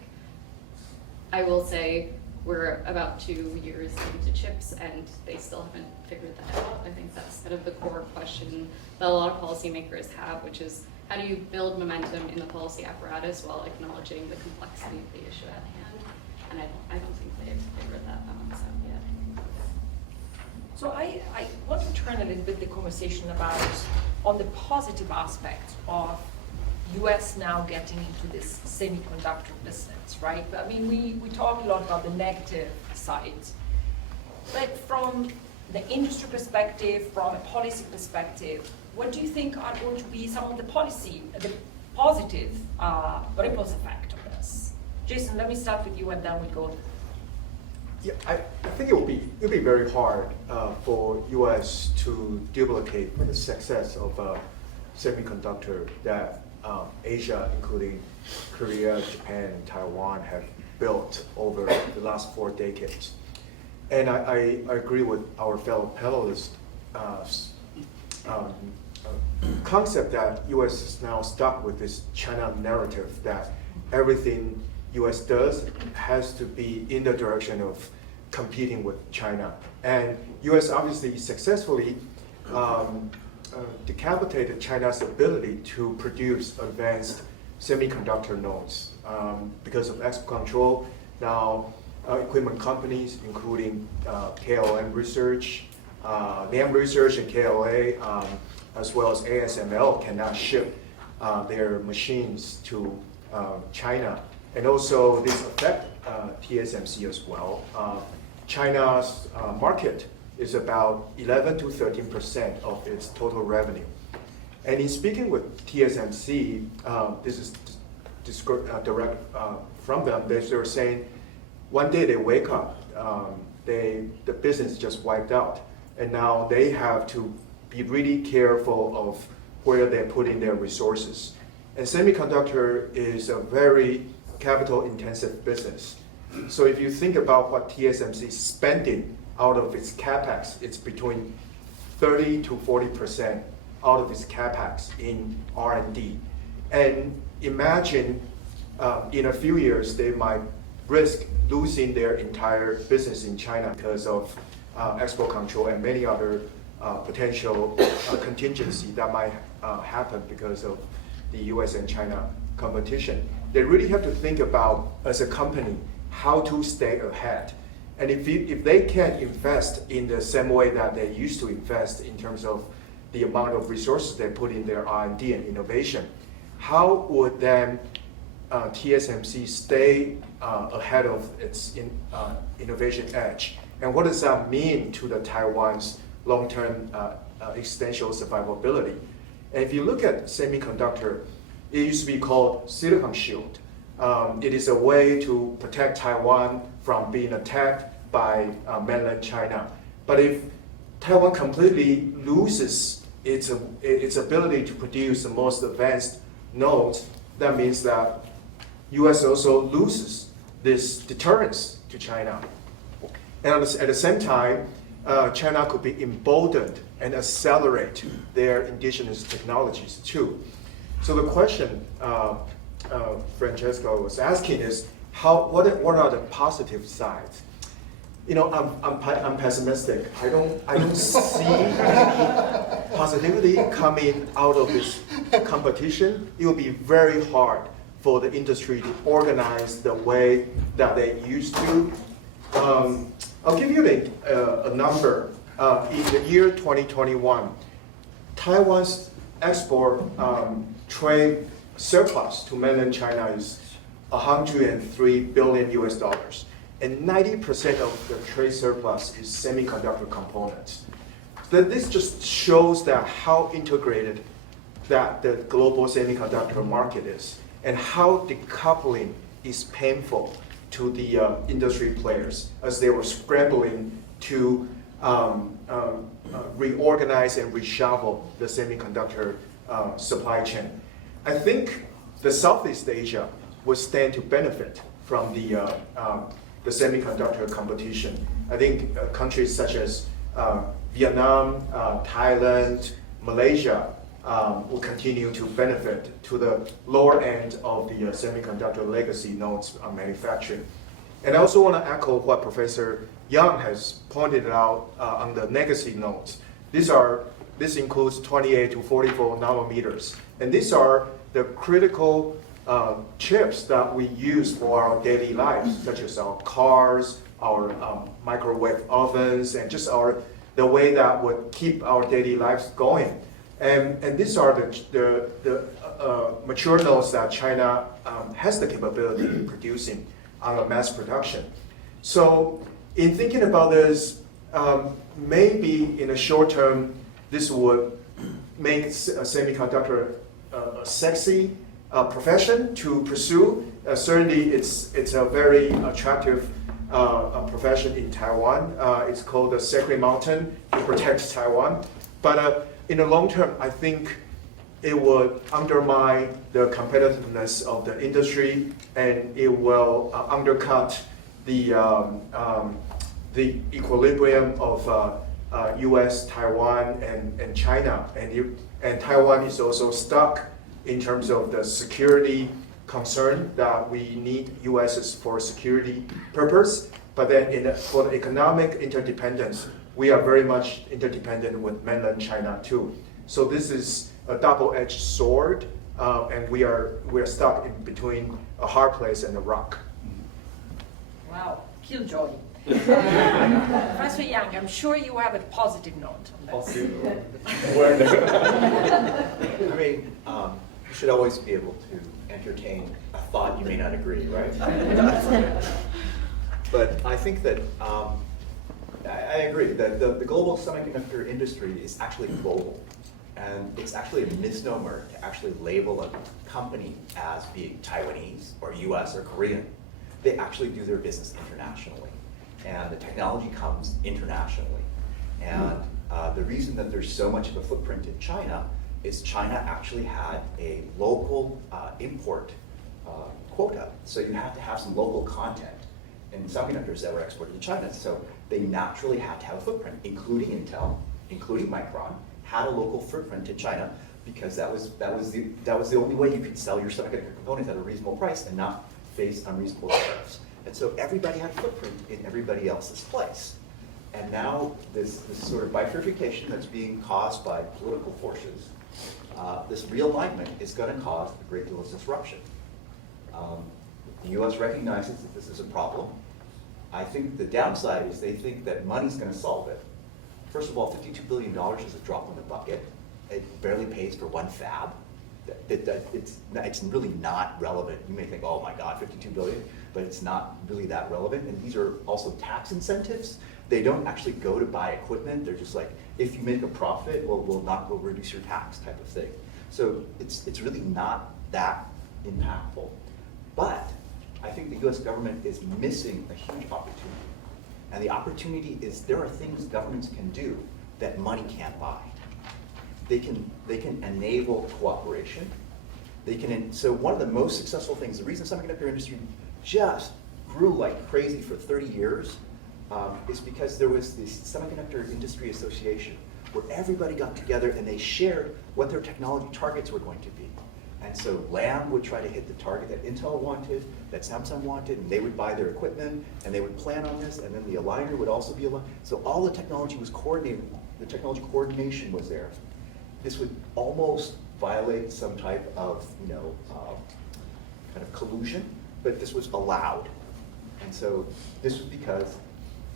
I will say we're about 2 years into chips, and they still haven't figured that out. I think that's kind of the core question that a lot of policymakers have, which is how do you build momentum in the policy apparatus while acknowledging the complexity of the issue at hand? And I don't think they've read that balance out yet. So I want to turn a little bit the conversation about on the positive aspect of US now getting into this semiconductor business, right? I mean, we talk a lot about the negative side, but from the industry perspective, from a policy perspective, what do you think are going to be some of the positive ripples effect of this? Jason, let me start with you and then we go. Yeah, I think it will be very hard for U.S. to duplicate the success of semiconductor that Asia, including Korea, Japan, and Taiwan, have built over the last 4 decades. And I agree with our fellow panelists' concept that U.S. is now stuck with this China narrative that everything U.S. does has to be in the direction of competing with China. And U.S. obviously successfully decapitated China's ability to produce advanced semiconductor nodes. Because of export control, now equipment companies, including KLM Research, NAM Research and KLA, as well as ASML, cannot ship their machines to China. And also this affects TSMC as well. China's market is about 11 to 13% of its total revenue. And in speaking with TSMC, this is direct from them, they're saying one day they wake up, the business just wiped out. And now they have to be really careful of where they're putting their resources. And semiconductor is a very capital intensive business. So if you think about what TSMC is spending out of its capex, it's between 30 to 40% out of its capex in R&D. And imagine in a few years, they might risk losing their entire business in China because of export control and many other potential contingency that might happen because of the US and China competition. They really have to think about, as a company, how to stay ahead. And if they can't invest in the same way that they used to invest in terms of the amount of resources they put in their R&D and innovation, how would then TSMC stay ahead of its innovation edge? And what does that mean to the Taiwan's long-term existential survivability? And if you look at semiconductor, it used to be called silicon shield. It is a way to protect Taiwan from being attacked by mainland China. But if Taiwan completely loses its ability to produce the most advanced nodes, that means that US also loses this deterrence to China. And at the same time, China could be emboldened and accelerate their indigenous technologies too. So the question Francesca was asking is, what are the positive sides? You know, I'm pessimistic. I don't see any positivity coming out of this competition. It will be very hard for the industry to organize the way that they used to. I'll give you a number. In the year 2021, Taiwan's export trade surplus to mainland China is $103 billion US. And 90% of the trade surplus is semiconductor components. This just shows that how integrated that the global semiconductor market is, and how decoupling is painful to the industry players as they were scrambling to reorganize and reshuffle the semiconductor supply chain. I think the Southeast Asia will stand to benefit from the semiconductor competition. I think countries such as Vietnam, Thailand, Malaysia will continue to benefit to the lower end of the semiconductor legacy nodes manufacturing. And I also want to echo what Professor Yang has pointed out on the legacy nodes. This includes 28 to 44 nanometers. And these are the critical chips that we use for our daily lives, such as our cars, our microwave ovens, and just the way that would keep our daily lives going. And these are the mature nodes that China has the capability of producing on a mass production. So in thinking about this, maybe in the short term, this would make a semiconductor a sexy profession to pursue. Certainly, it's a very attractive profession in Taiwan. It's called the Sacred Mountain. It protects Taiwan. But in the long term, I think it would undermine the competitiveness of the industry, and it will undercut the equilibrium of U.S., Taiwan, and China. And Taiwan is also stuck in terms of the security concern that we need U.S. for security purpose. But then for the economic interdependence, we are very much interdependent with mainland China too. So this is a double-edged sword, and we are stuck in between a hard place and a rock. Wow, killjoy. Professor Yang, I'm sure you have a positive note on this. I mean, you should always be able to entertain a thought you may not agree, right? But I think that I agree that the global semiconductor industry is actually global. And it's actually a misnomer to actually label a company as being Taiwanese or US or Korean. They actually do their business internationally. And the technology comes internationally. And the reason that there's so much of a footprint in China is China actually had a local import quota. So you have to have some local content in semiconductors that were exported to China. So they naturally had to have a footprint, including Intel, including Micron, had a local footprint in China because that was the only way you could sell your semiconductor components at a reasonable price and not face unreasonable tariffs. And so everybody had a footprint in everybody else's place. And now this sort of bifurcation that's being caused by political forces, this realignment is going to cause a great deal of disruption. The US recognizes that this is a problem. I think the downside is they think that money's going to solve it. First of all, $52 billion is a drop in the bucket. It barely pays for one fab. It's really not relevant. You may think, oh my God, $52 billion, but it's not really that relevant. And these are also tax incentives. They don't actually go to buy equipment. They're just like, if you make a profit, we'll reduce your tax type of thing. So it's really not that impactful. But I think the US government is missing a huge opportunity. And the opportunity is there are things governments can do that money can't buy. They can enable cooperation. So one of the most successful things, the reason the semiconductor industry just grew like crazy for 30 years is because there was this Semiconductor Industry Association where everybody got together and they shared what their technology targets were going to be. And so Lam would try to hit the target that Intel wanted, that Samsung wanted, and they would buy their equipment, and they would plan on this, and then the aligner would also be aligned. So all the technology was coordinated, the technology coordination was there. This would almost violate some type of, kind of collusion, but this was allowed. And so this was because,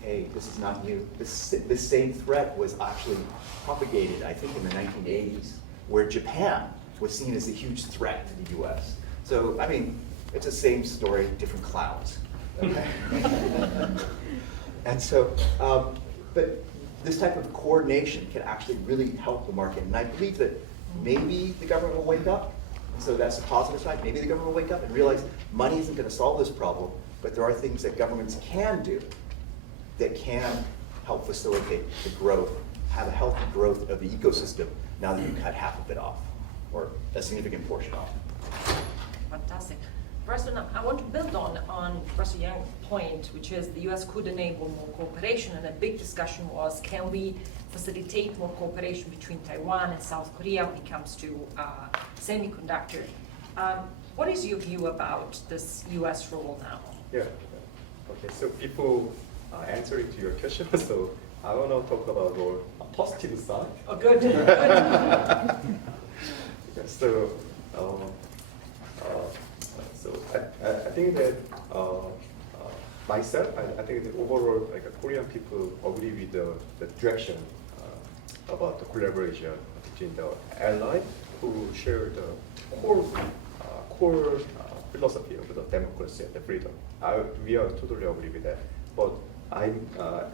hey, this is not new. This same threat was actually propagated, I think, in the 1980s, where Japan was seen as a huge threat to the US. So, I mean, it's the same story, different clowns. Okay? And so, but this type of coordination can actually really help the market. And I believe that maybe the government will wake up. So that's the positive side. Maybe the government will wake up and realize money isn't going to solve this problem, but there are things that governments can do that can help facilitate the growth, have a healthy growth of the ecosystem now that you cut half of it off, or a significant portion off. Fantastic. Professor, I want to build on Professor Yang's point, which is the US could enable more cooperation, and a big discussion was, can we facilitate more cooperation between Taiwan and South Korea when it comes to semiconductor? What is your view about this US role now? Yeah. Okay. So before answering to your question, so I want to talk about more positive side. Oh, good. Good. Yeah, so, I think that myself, I think that overall, like Korean people agree with the direction about the collaboration between the allies who share the core philosophy of the democracy and the freedom. We are totally agree with that. But I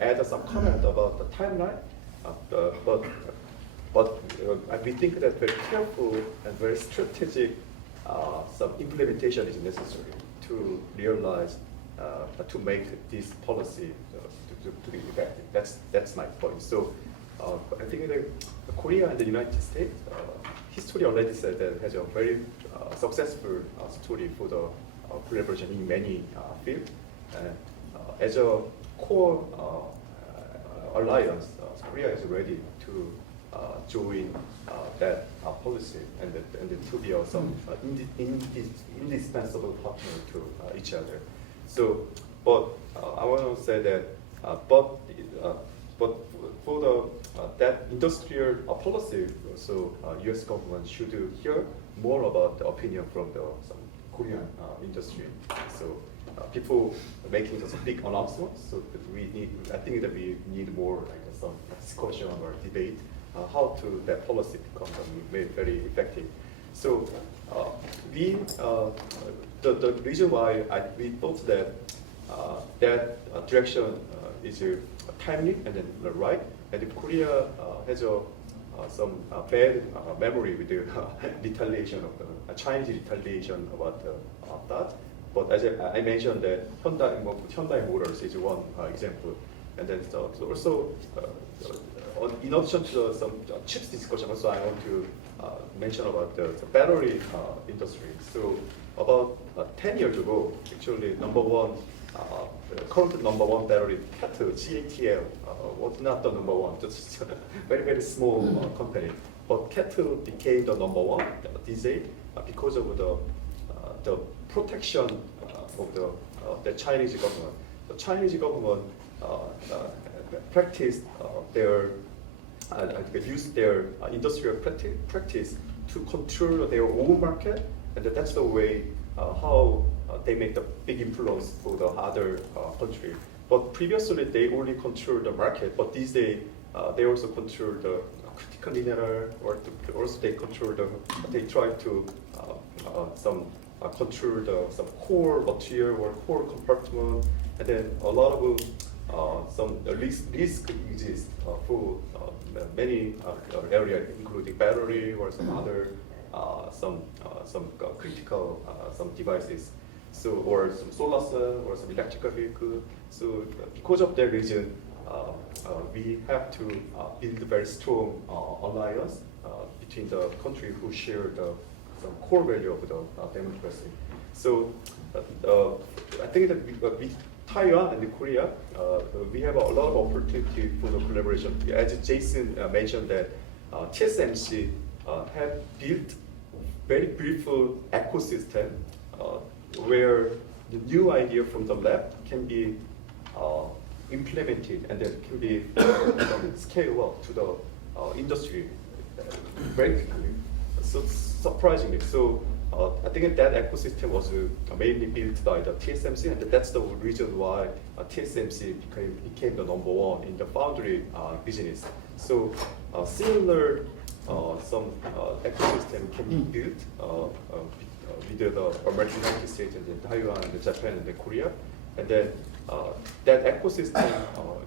add some comment about the timeline. But we think that very careful and very strategic some implementation is necessary to realize, to make this policy to be effective. That's my point. So I think that Korea and the United States, history already said that has a very successful story for the collaboration in many fields. And as a core alliance, Korea is ready to join that policy and to be some indispensable partner to each other. So, but I want to say that, but for the that industrial policy, so U.S. government should hear more about the opinion from the some Korean industry. So people making some big announcements. So that I think that we need more like some discussion or debate how to that policy become very effective. So the reason why we thought that that direction is timely and then right, and if Korea has some bad memory with the retaliation of the Chinese retaliation about that. But as I mentioned that Hyundai Motors is one example, and then also in addition to some chips discussion, also I want to mention about the battery industry. So about 10 years ago, actually the current number one battery, GATL, was not the number one, just a very small company. But CATL became the number one these days because of the protection of the Chinese government. The Chinese government practiced use their industrial practice to control their own market, and that's the way how they make the big influence for the other country. But previously they only control the market, but these days they also control the critical mineral, or also they control they try to control some core material or core compartment, and then a lot of some risk exists for many areas, including battery or some other some critical some devices. So or some solar cell or some electrical vehicle. So because of that reason, we have to build a very strong alliance between the country who share some core value of the democracy. So I think that with Taiwan and Korea, we have a lot of opportunity for the collaboration. As Jason mentioned that TSMC have built very beautiful ecosystem where the new idea from the lab can be implemented and then can be scaled up to the industry very quickly. So surprisingly, so I think that ecosystem was mainly built by the TSMC, and that's the reason why TSMC became the number one in the foundry business. So similar some ecosystem can be built with the United States and then Taiwan and Japan and then Korea, and then that ecosystem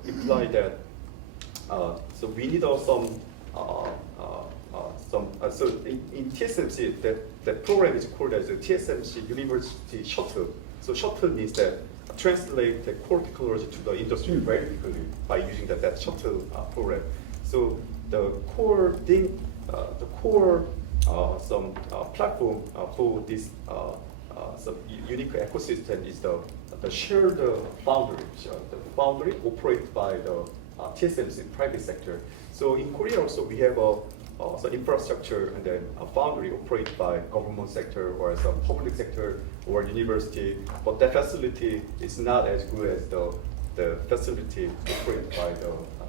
implies that so we need some so in TSMC that program is called as a TSMC University Shuttle. So shuttle means that translate the core technology to the industry very quickly by using that shuttle program. So the core thing, the core some platform for this some unique ecosystem is the shared foundry. The foundry operated by the TSMC private sector. So in Korea also we have some infrastructure and then a foundry operated by government sector or some public sector or university, but that facility is not as good as the facility operated by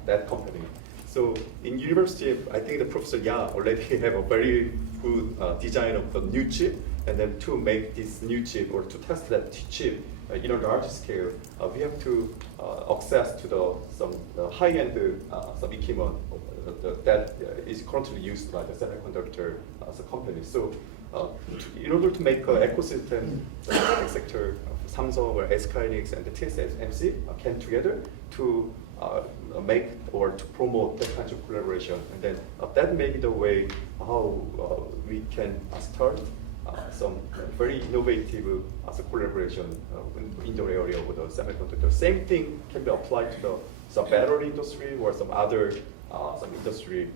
that company. So in university, I think the Professor Yang already have a very good design of the new chip, and then to make this new chip or to test that chip in a large scale, we have to access to some high-end some equipment that is currently used by the semiconductor companies. So in order to make an ecosystem, the electronic sector, Samsung or SK Hynix and the TSMC came together to make or to promote that kind of collaboration. And then that may be the way how we can start some very innovative collaboration in the area of the semiconductor. Same thing can be applied to some battery industry or some other some industry,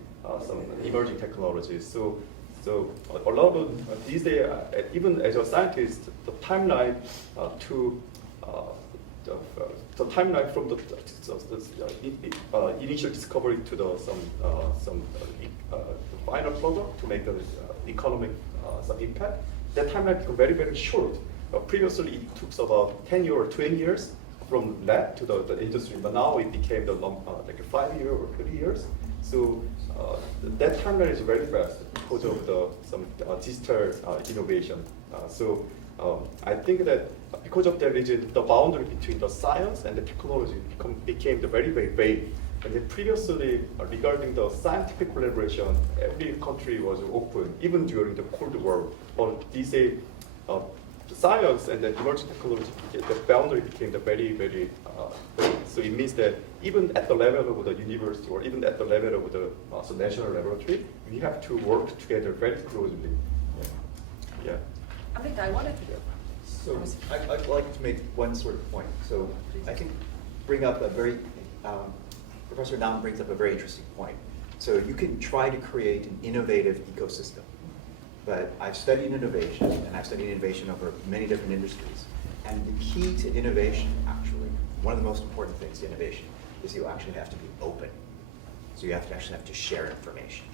some emerging technologies. So a lot of these days, even as a scientist, the timeline the timeline from the initial discovery to the final product to make the economic some impact, that timeline became very, very short. Previously, it took about 10 years or 20 years from lab to the industry, but now it became the long, like 5 years or 30 years. So that timeline is very fast because of some digital innovation. I think that because of that reason, the boundary between the science and the technology became very, very vague. And then previously, regarding the scientific collaboration, every country was open, even during the Cold War. But these days, the science and the emerging technology, the boundary became very, very vague. So it means that even at the level of the university or even at the level of the national laboratory, we have to work together very closely. Yeah. Amritha, I wanted to. So I'd like to make one sort of point. So I think bring up a very, Professor Nam brings up a very interesting point. So you can try to create an innovative ecosystem, but I've studied innovation, and I've studied innovation over many different industries. And the key to innovation, actually, one of the most important things to innovation is you actually have to be open. So you actually have to share information.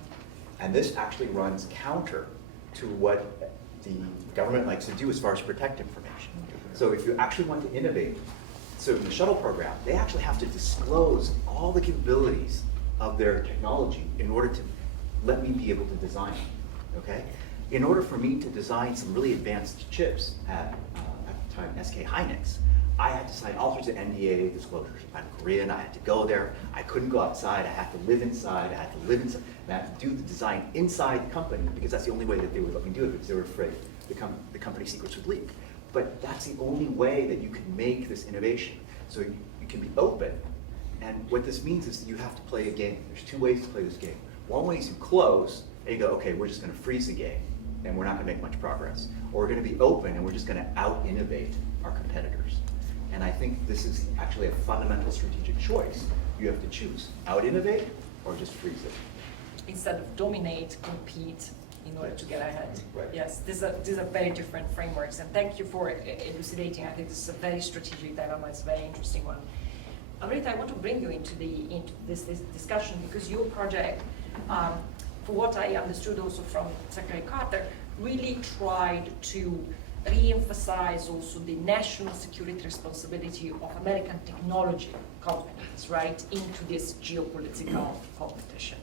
And this actually runs counter to what the government likes to do as far as protect information. So if you actually want to innovate, so in the shuttle program, they actually have to disclose all the capabilities of their technology in order to let me be able to design it, okay? In order for me to design some really advanced chips at the time SK Hynix, I had to sign all sorts of NDA disclosures. I'm Korean, I had to go there. I couldn't go outside, I had to live inside, I had to do the design inside the company because that's the only way that they would let me do it because they were afraid the company secrets would leak. But that's the only way that you can make this innovation. So you can be open. And what this means is that you have to play a game. There's two ways to play this game. One way is you close and you go, okay, we're just gonna freeze the game and we're not gonna make much progress. Or we're gonna be open and we're just gonna out-innovate our competitors. And I think this is actually a fundamental strategic choice. You have to choose, out-innovate or just freeze it. Instead of dominate, compete in order to get ahead. Right. Yes, these are very different frameworks, and thank you for elucidating. I think this is a very strategic dilemma. It's a very interesting one. Amritha, I want to bring you into this discussion because your project, for what I understood also from Secretary Carter, really tried to re-emphasize also the national security responsibility of American technology companies, right, into this geopolitical competition.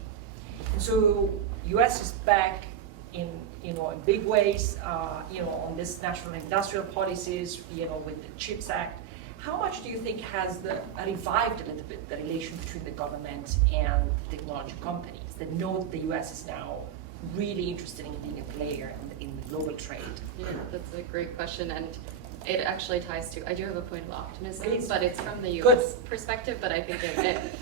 And so, U.S. is back in big ways, on this national industrial policies, with the CHIPS Act. How much do you think has revived a little bit the relation between the government and technology companies that know that the U.S. is now really interested in being a player in the global trade? Yeah, that's a great question, and it actually ties to, I do have a point of optimism, Please. but it's from the Good. US perspective, but I think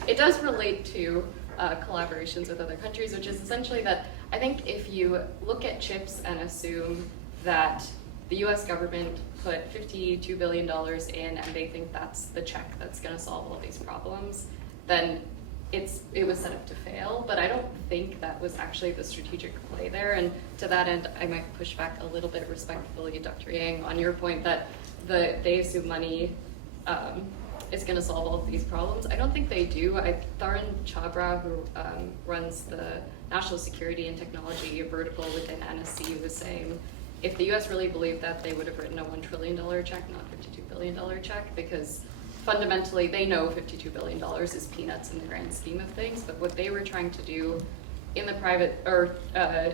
it does relate to collaborations with other countries, which is essentially that I think if you look at CHIPS and assume that the US government put $52 billion in and they think that's the check that's gonna solve all these problems, then it was set up to fail, but I don't think that was actually the strategic play there. And to that end, I might push back a little bit respectfully, Dr. Yang, on your point that they assume money is going to solve all of these problems. I don't think they do. Tharun Chabra, who runs the National Security and Technology vertical within NSC, was saying if the US really believed that, they would have written a $1 trillion check, not $52 billion check, because fundamentally, they know $52 billion is peanuts in the grand scheme of things, but what they were trying to do in the private or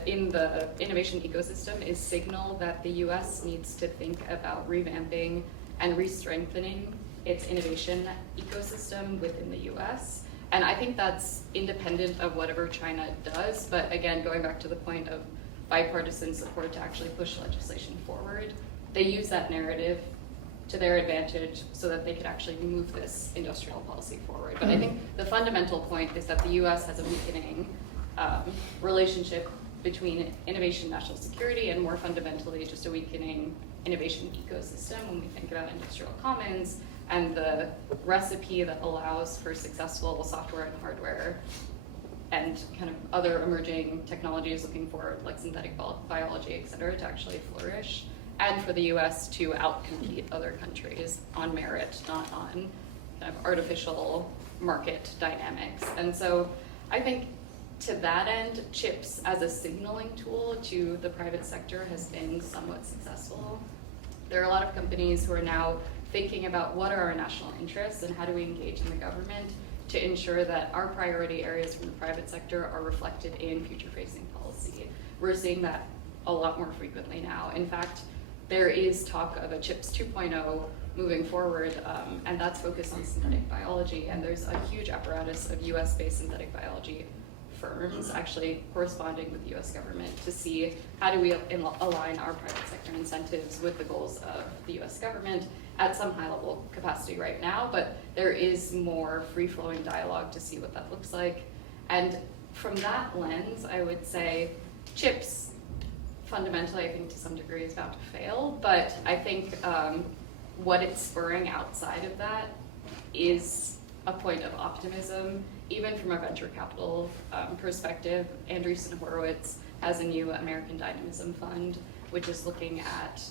in the innovation ecosystem is signal that the US needs to think about revamping and re-strengthening its innovation ecosystem within the US. And I think that's independent of whatever China does, but again, going back to the point of bipartisan support to actually push legislation forward, they use that narrative to their advantage so that they could actually move this industrial policy forward. But I think the fundamental point is that the US has a weakening relationship between innovation and national security, and more fundamentally, just a weakening innovation ecosystem when we think about industrial commons and the recipe that allows for successful software and hardware and kind of other emerging technologies looking forward, like synthetic biology, et cetera, to actually flourish, and for the US to outcompete other countries on merit, not on kind of artificial market dynamics. And so I think to that end, chips as a signaling tool to the private sector has been somewhat successful. There are a lot of companies who are now thinking about what are our national interests and how do we engage in the government to ensure that our priority areas from the private sector are reflected in future-facing policy. We're seeing that a lot more frequently now. In fact, there is talk of a CHIPS 2.0 moving forward, and that's focused on synthetic biology, and there's a huge apparatus of US-based synthetic biology firms actually corresponding with the US government to see how do we align our private sector incentives with the goals of the US government at some high level capacity right now, but there is more free-flowing dialogue to see what that looks like. And from that lens, I would say CHIPS fundamentally, I think to some degree is bound to fail, but I think what it's spurring outside of that is a point of optimism, even from a venture capital perspective. Andreessen Horowitz has a new American Dynamism Fund, which is looking at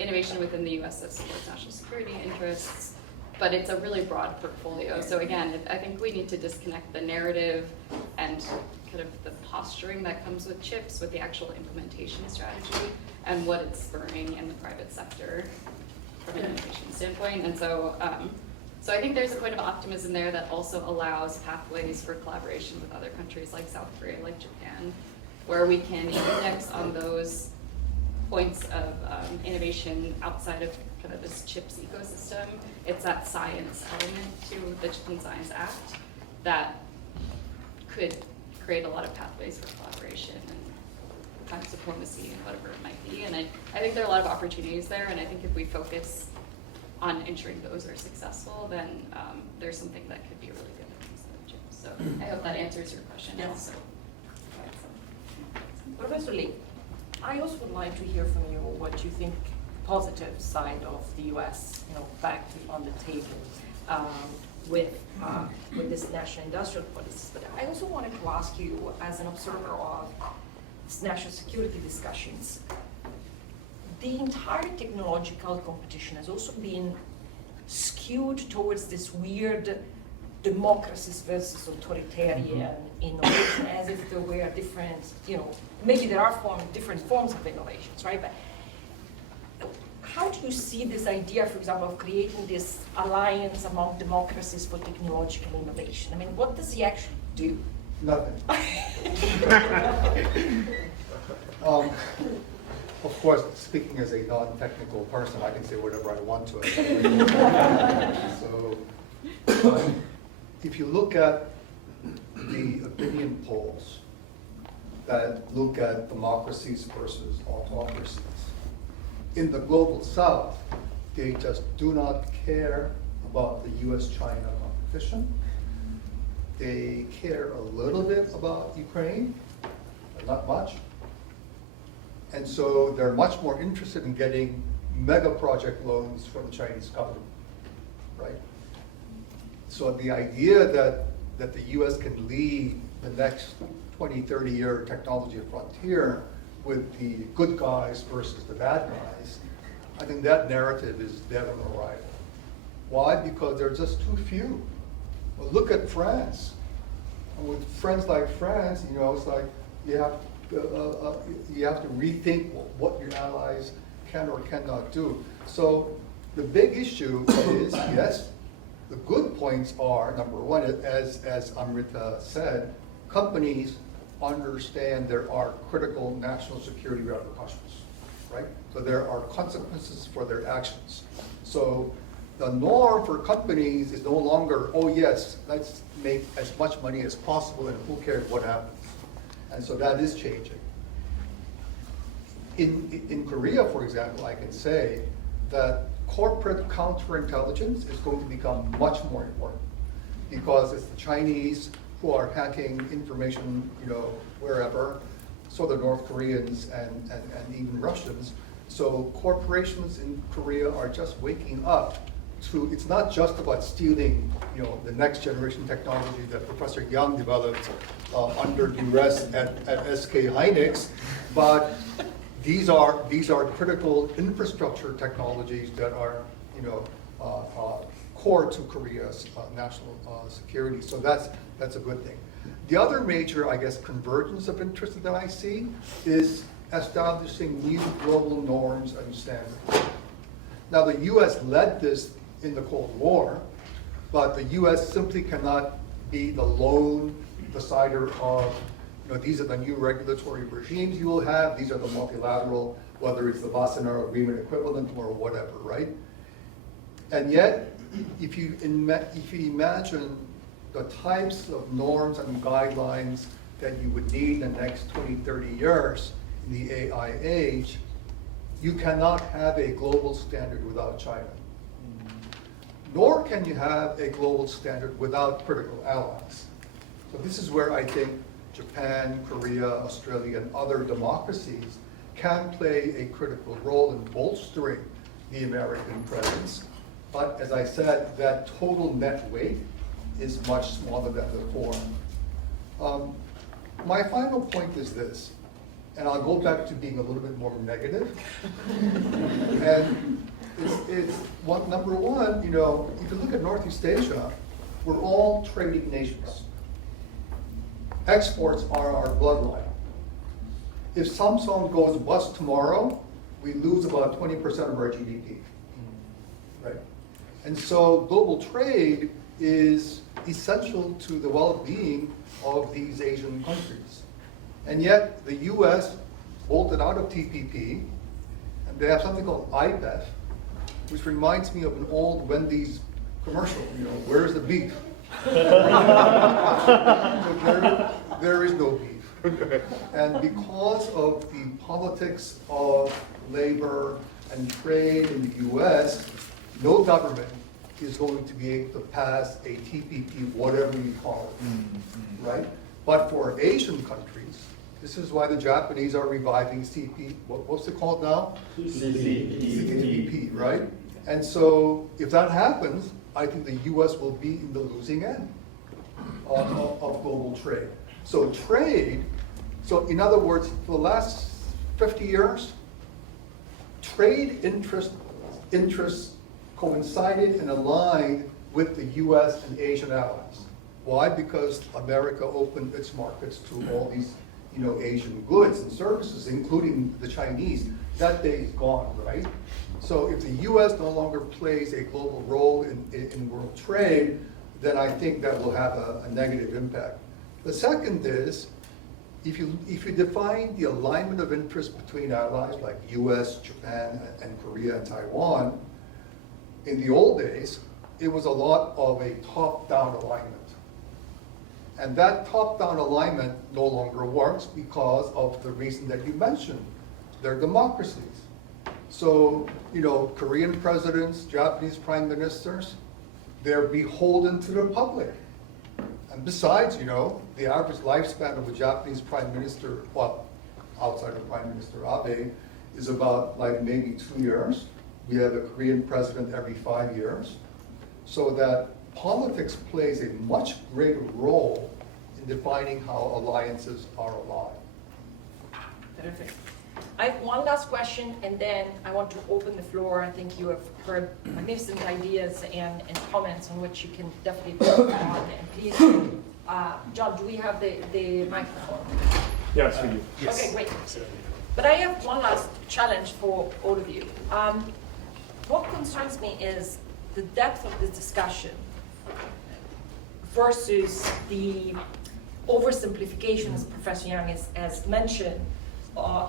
innovation within the US that supports national security interests, but it's a really broad portfolio. So again, I think we need to disconnect the narrative and kind of the posturing that comes with CHIPS with the actual implementation strategy and what it's spurring in the private sector from an innovation standpoint. And so, so I think there's a point of optimism there that also allows pathways for collaboration with other countries like South Korea, like Japan, where we can index on those points of innovation outside of kind of this CHIPS ecosystem. It's that science element to the Chip and Science Act that could create a lot of pathways for collaboration and kind of diplomacy and whatever it might be. And I think there are a lot of opportunities there, and I think if we focus on ensuring those are successful, then there's something that could be really good when it comes to CHIPS. So I hope that answers your question. Yes. Also. Professor Lee, I also would like to hear from you what you think positive side of the U.S. Back on the table with this national industrial policies. But I also wanted to ask you, as an observer of national security discussions, the entire technological competition has also been skewed towards this weird democracies versus authoritarian innovation, as if there were different, maybe there are different forms of innovations, right? But how do you see this idea, for example, of creating this alliance among democracies for technological innovation? I mean, what does he actually do? Nothing. Of course, speaking as a non-technical person, I can say whatever I want to it. So, if you look at the opinion polls that look at democracies versus autocracies, in the global south, they just do not care about the US-China competition. They care a little bit about Ukraine, but not much. And so they're much more interested in getting mega project loans from the Chinese government, right? So the idea that the US can lead the next 20, 30-year technology frontier with the good guys versus the bad guys, I think that narrative is dead on arrival. Why? Because there are just too few. Well, look at France. And with friends like France, it's like you have to rethink what your allies can or cannot do. So the big issue is, yes, the good points are, number one, as Amritha said, companies understand there are critical national security repercussions, right? So there are consequences for their actions. So the norm for companies is no longer, oh yes, let's make as much money as possible and who cares what happens. And so that is changing. In Korea, for example, I can say that corporate counterintelligence is going to become much more important because it's the Chinese who are hacking information, wherever, so the North Koreans and even Russians. So corporations in Korea are just waking up to, it's not just about stealing, the next generation technology that Professor Yang developed under duress at SK Hynix, but these are critical infrastructure technologies that are, core to Korea's national security. So that's a good thing. The other major, I guess, convergence of interest that I see is establishing new global norms and standards. Now, the U.S. led this in the Cold War, but the U.S. simply cannot be the lone decider of, these are the new regulatory regimes you will have, these are the multilateral, whether it's the Wassenaar Agreement equivalent or whatever, right? And yet, if you imagine the types of norms and guidelines that you would need in the next 20, 30 years in the AI age, you cannot have a global standard without China. Nor can you have a global standard without critical allies. So this is where I think Japan, Korea, Australia, and other democracies can play a critical role in bolstering the American presence. But as I said, that total net weight is much smaller than before. My final point is this, and I'll go back to being a little bit more negative. And it's number one, if you look at Northeast Asia, we're all trading nations. Exports are our bloodline. If Samsung goes bust tomorrow, we lose about 20% of our GDP, right? And so global trade is essential to the well-being of these Asian countries. And yet the US bolted out of TPP, and they have something called IPEF, which reminds me of an old Wendy's commercial, where's the beef? So there is no beef. And because of the politics of labor and trade in the US, no government is going to be able to pass a TPP, whatever you call it, right? But for Asian countries, this is why the Japanese are reviving CP, what's it called now? CPP, right? And so if that happens, I think the US will be in the losing end of global trade. So so in other words, for the last 50 years, trade interests coincided and aligned with the US and Asian allies. Why? Because America opened its markets to all these Asian goods and services, including the Chinese. That day is gone, right? So if the US no longer plays a global role in world trade, then I think that will have a negative impact. The second is, if you define the alignment of interest between allies like US, Japan, and Korea and Taiwan, in the old days, it was a lot of a top-down alignment. And that top-down alignment no longer works because of the reason that you mentioned. They're democracies. So, Korean presidents, Japanese prime ministers, they're beholden to the public. And besides, the average lifespan of a Japanese prime minister, well, outside of Prime Minister Abe, is about maybe 2 years. We have a Korean president every 5 years. So that politics plays a much greater role in defining how alliances are aligned. Terrific. I have one last question, and then I want to open the floor. I think you have heard magnificent ideas and comments on which you can definitely build on. And please, John, do we have the microphone? Yes, we do. Okay, great. But I have one last challenge for all of you. What concerns me is the depth of this discussion versus the oversimplification, as Professor Young has mentioned,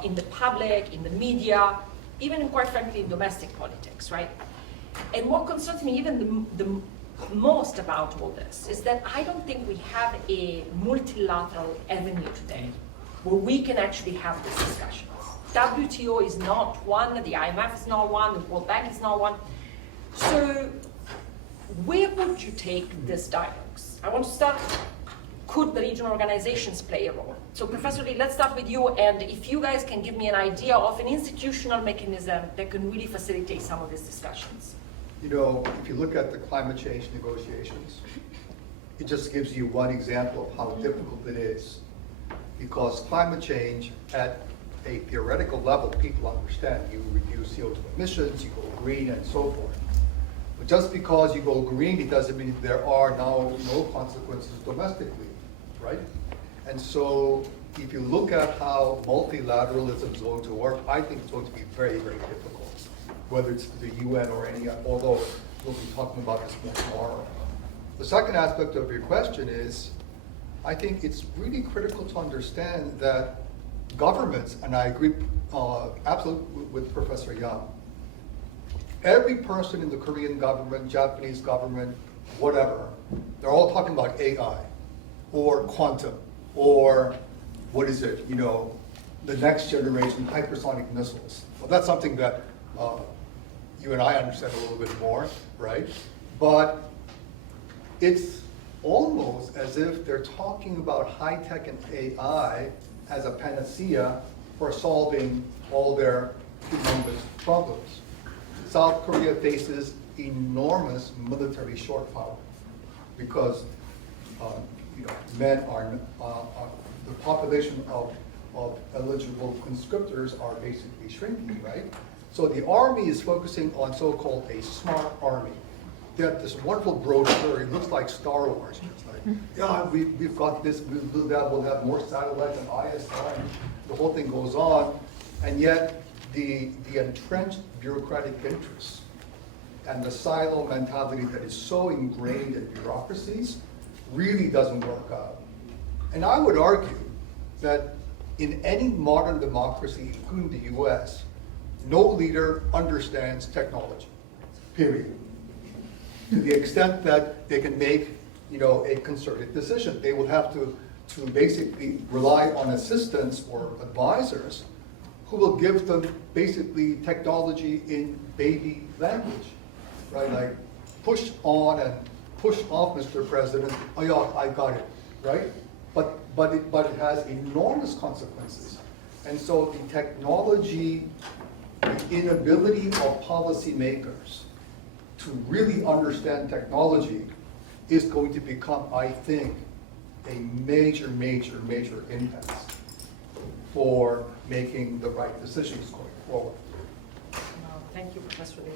in the public, in the media, even in, quite frankly, in domestic politics, right? And what concerns me even the most about all this is that I don't think we have a multilateral avenue today where we can actually have these discussions. WTO is not one, the IMF is not one, the World Bank is not one. So where would you take these dialogues? I want to start, could the regional organizations play a role? So Professor Lee, let's start with you, and if you guys can give me an idea of an institutional mechanism that can really facilitate some of these discussions. You know, if you look at the climate change negotiations, it just gives you one example of how difficult it is. Because climate change at a theoretical level, people understand. You reduce CO2 emissions, you go green, and so forth. But just because you go green, it doesn't mean there are now no consequences domestically, right? And so if you look at how multilateralism is going to work, I think it's going to be very, very difficult, whether it's the UN or any, although we'll be talking about this more tomorrow. The second aspect of your question is, I think it's really critical to understand that governments, and I agree absolutely with Professor Young, every person in the Korean government, Japanese government, whatever, they're all talking about AI or quantum or what is it, you know, the next generation hypersonic missiles. Well, that's something that you and I understand a little bit more, right? But it's almost as if they're talking about high tech and AI as a panacea for solving all their humongous problems. South Korea faces enormous military shortfall because you know, men are the population of eligible conscriptors are basically shrinking, right? So the army is focusing on so-called a smart army. They have this wonderful brochure. It looks like Star Wars. It's like, yeah, we've got this, we'll do that, we'll have more satellites and ISI, and the whole thing goes on. And yet, the entrenched bureaucratic interests and the silo mentality that is so ingrained in bureaucracies really doesn't work out. And I would argue that in any modern democracy, including the US, no leader understands technology, period. To the extent that they can make, you know, a concerted decision. They will have to basically rely on assistants or advisors who will give them basically technology in baby language, right? Like push on and push off, Mr. President. Oh yeah, I got it, right? But it has enormous consequences. And so the technology, the inability of policymakers to really understand technology is going to become, I think, a major, major, major impasse for making the right decisions going forward. Thank you, Professor Lee.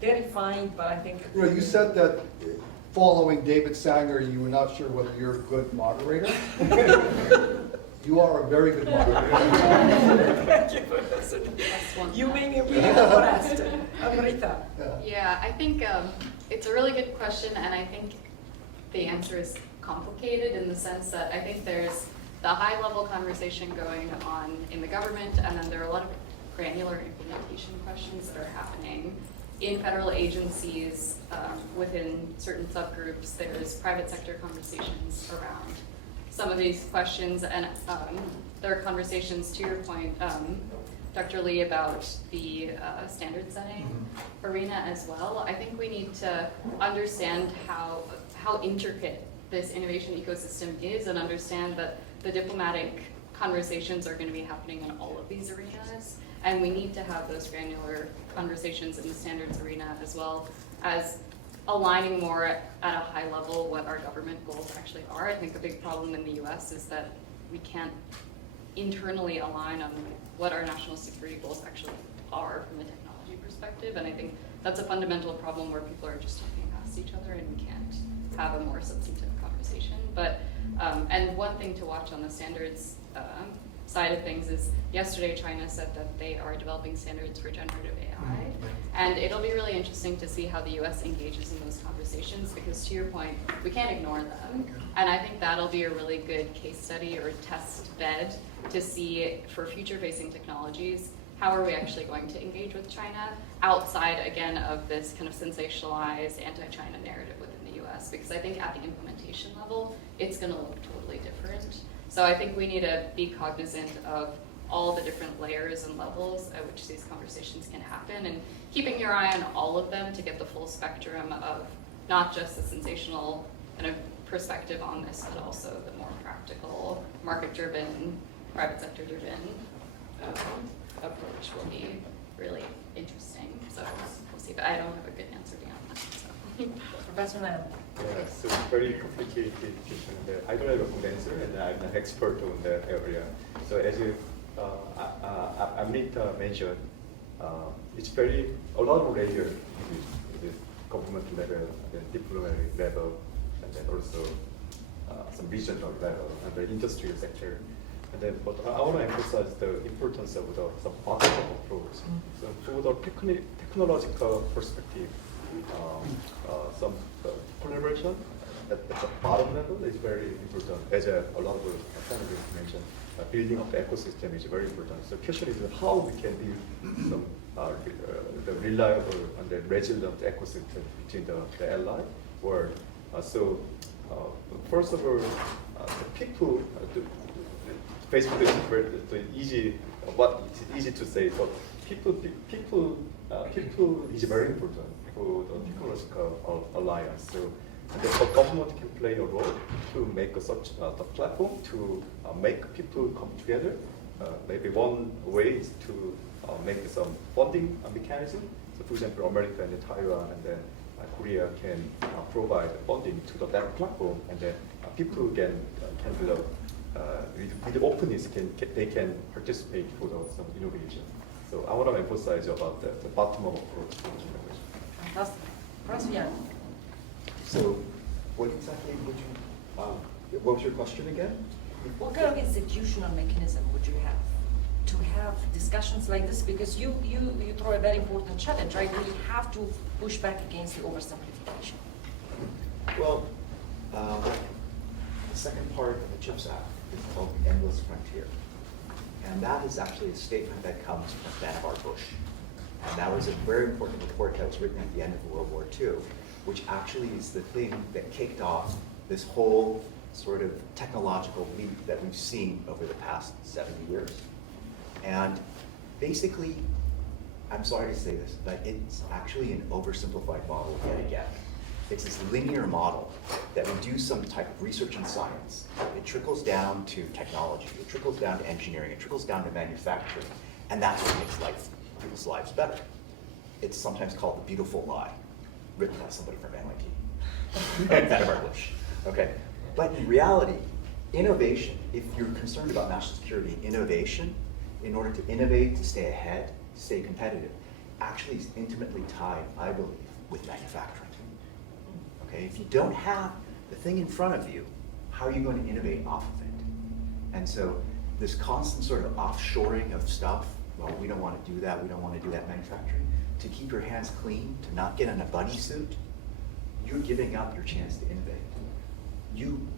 Very fine, but I think. You know, you said that following David Sanger, you were not sure whether you're a good moderator. You are a very good moderator. Thank you, Professor Lee. You made me really impressed. Amritha. Yeah, I think it's a really good question, and I think the answer is complicated in the sense that I think there's the high-level conversation going on in the government, and then there are a lot of granular implementation questions that are happening in federal agencies within certain subgroups. There's private sector conversations around some of these questions, and there are conversations, to your point, Dr. Lee, about the standard setting arena as well. I think we need to understand how intricate this innovation ecosystem is and understand that the diplomatic conversations are going to be happening in all of these arenas, and we need to have those granular conversations in the standards arena as well as aligning more at a high level what our government goals actually are. I think a big problem in the US is that we can't internally align on what our national security goals actually are from a technology perspective, and I think that's a fundamental problem where people are just talking past each other and we can't have a more substantive conversation. But and one thing to watch on the standards side of things is yesterday China said that they are developing standards for generative AI. And it'll be really interesting to see how the US engages in those conversations because to your point, we can't ignore them. And I think that'll be a really good case study or test bed to see for future facing technologies, how are we actually going to engage with China outside, again, of this kind of sensationalized anti-China narrative within the US? Because I think at the implementation level, it's gonna look totally different. So I think we need to be cognizant of all the different layers and levels at which these conversations can happen and keeping your eye on all of them to get the full spectrum of not just the sensational kind of perspective on this, but also the more practical, market-driven, private sector-driven approach will be really interesting. So we'll see, but I don't have a good answer beyond that. So. Professor Lam. Yeah, so it's very complicated question. I don't have a good answer, and I'm an expert on that area. So as you, Amritha mentioned, it's a lot of layers with the government level, and then diplomatic level, and then also some regional level, and the industrial sector. And then, but I want to emphasize the importance of some bottom-up approach. So from the technological perspective, some collaboration at the bottom level is very important. As a lot of panelists mentioned, building up the ecosystem is very important. So the question is how we can build some the reliable and the resilient ecosystem between the ally world. First of all, the people. Basically, it's easy. What it's easy to say, but people is very important for the technological alliance. So, and the government can play a role to make such the platform to make people come together. Maybe one way is to make some funding mechanism. So, for example, America and Taiwan and then Korea can provide funding to that platform, and then people can develop. With the openness, they can participate for some innovation. So I want to emphasize about the bottom-up approach to innovation. Fantastic. Professor Yang. So, what exactly would you? What was your question again? What kind of institutional mechanism would you have to have discussions like this? Because you throw a very important challenge, right? We have to push back against the oversimplification. Well, the second part of the CHIPS Act is called the Endless Frontier. And that is actually a statement that comes from Vannevar Bush. And that was a very important report that was written at the end of World War II, which actually is the thing that kicked off this whole sort of technological leap that we've seen over the past 70 years. And basically, I'm sorry to say this, but it's actually an oversimplified model yet again. It's this linear model that we do some type of research in science. It trickles down to technology, it trickles down to engineering, it trickles down to manufacturing, and that's what makes people's lives better. It's sometimes called the beautiful lie, written by somebody from MIT, Vannevar Bush. Okay, but in reality, innovation, if you're concerned about national security, innovation, in order to innovate, to stay ahead, to stay competitive, actually is intimately tied, I believe, with manufacturing. Okay, if you don't have the thing in front of you, how are you going to innovate off of it? And so this constant sort of offshoring of stuff, well, we don't want to do that, we don't want to do that manufacturing, to keep your hands clean, to not get in a bunny suit, you're giving up your chance to innovate.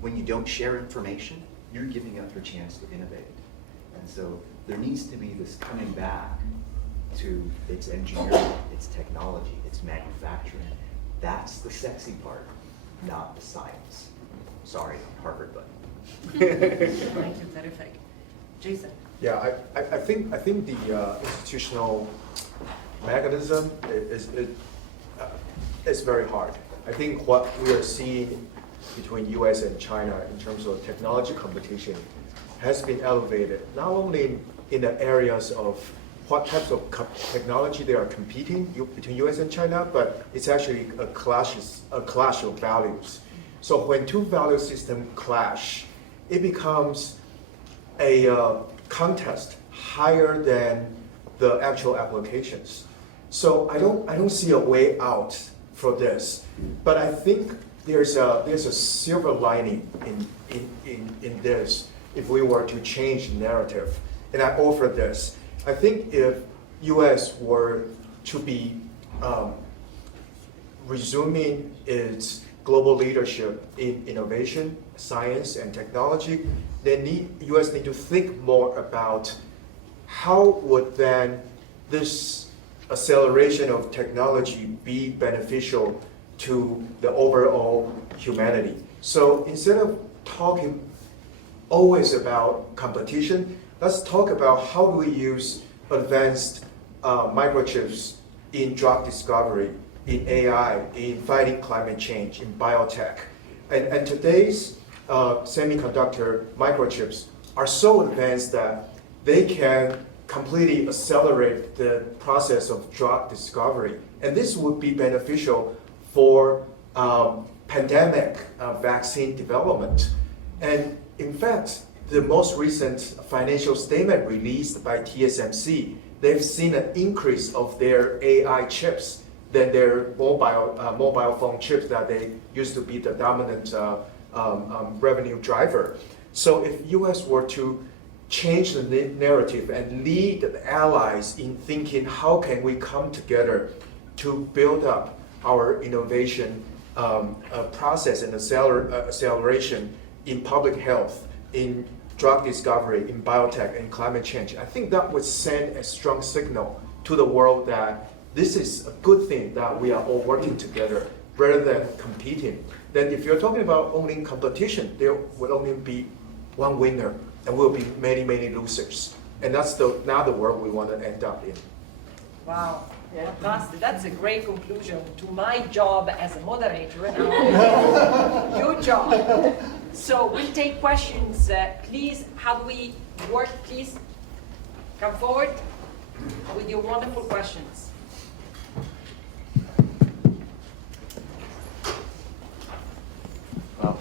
When you don't share information, you're giving up your chance to innovate. And so there needs to be this coming back to its engineering, its technology, its manufacturing. That's the sexy part, not the science. Sorry, Harvard, but. Thank you, terrific. Jason. Yeah, I think the institutional mechanism is very hard. I think what we are seeing between US and China in terms of technology competition has been elevated, not only in the areas of what types of technology they are competing between US and China, but it's actually a clash of values. So when two value systems clash, it becomes a contest higher than the actual applications. So I don't see a way out for this, but I think there's a silver lining in this. if we were to change the narrative. And I offer this. I think if U.S. were to be resuming its global leadership in innovation, science, and technology, U.S. need to think more about how would then this acceleration of technology be beneficial to the overall humanity. So instead of talking always about competition, let's talk about how do we use advanced microchips in drug discovery, in AI, in fighting climate change, in biotech. And today's semiconductor microchips are so advanced that they can completely accelerate the process of drug discovery. And this would be beneficial for pandemic vaccine development. And in fact, the most recent financial statement released by TSMC, they've seen an increase of their AI chips than their mobile phone chips that they used to be the dominant revenue driver. So if US were to change the narrative and lead the allies in thinking how can we come together to build up our innovation process and acceleration in public health, in drug discovery, in biotech, and climate change, I think that would send a strong signal to the world that this is a good thing that we are all working together rather than competing. Then if you're talking about only competition, there will only be one winner and will be many, many losers. And that's not the world we want to end up in. Wow, fantastic. That's a great conclusion to my job as a moderator and now your job. So we'll take questions. Please, how do we work? Please come forward with your wonderful questions.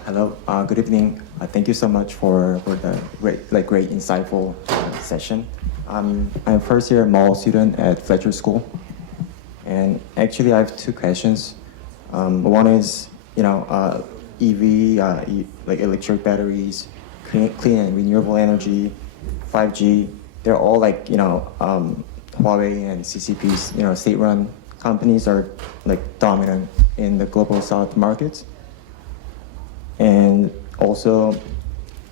Hello, good evening. Thank you so much for the great insightful session. I'm a first year mall student at Fletcher School, and actually I have two questions. One is, EV, like electric batteries, clean and renewable energy, 5G. They're all Huawei and CCP's, state-run companies are dominant in the global South markets. And also,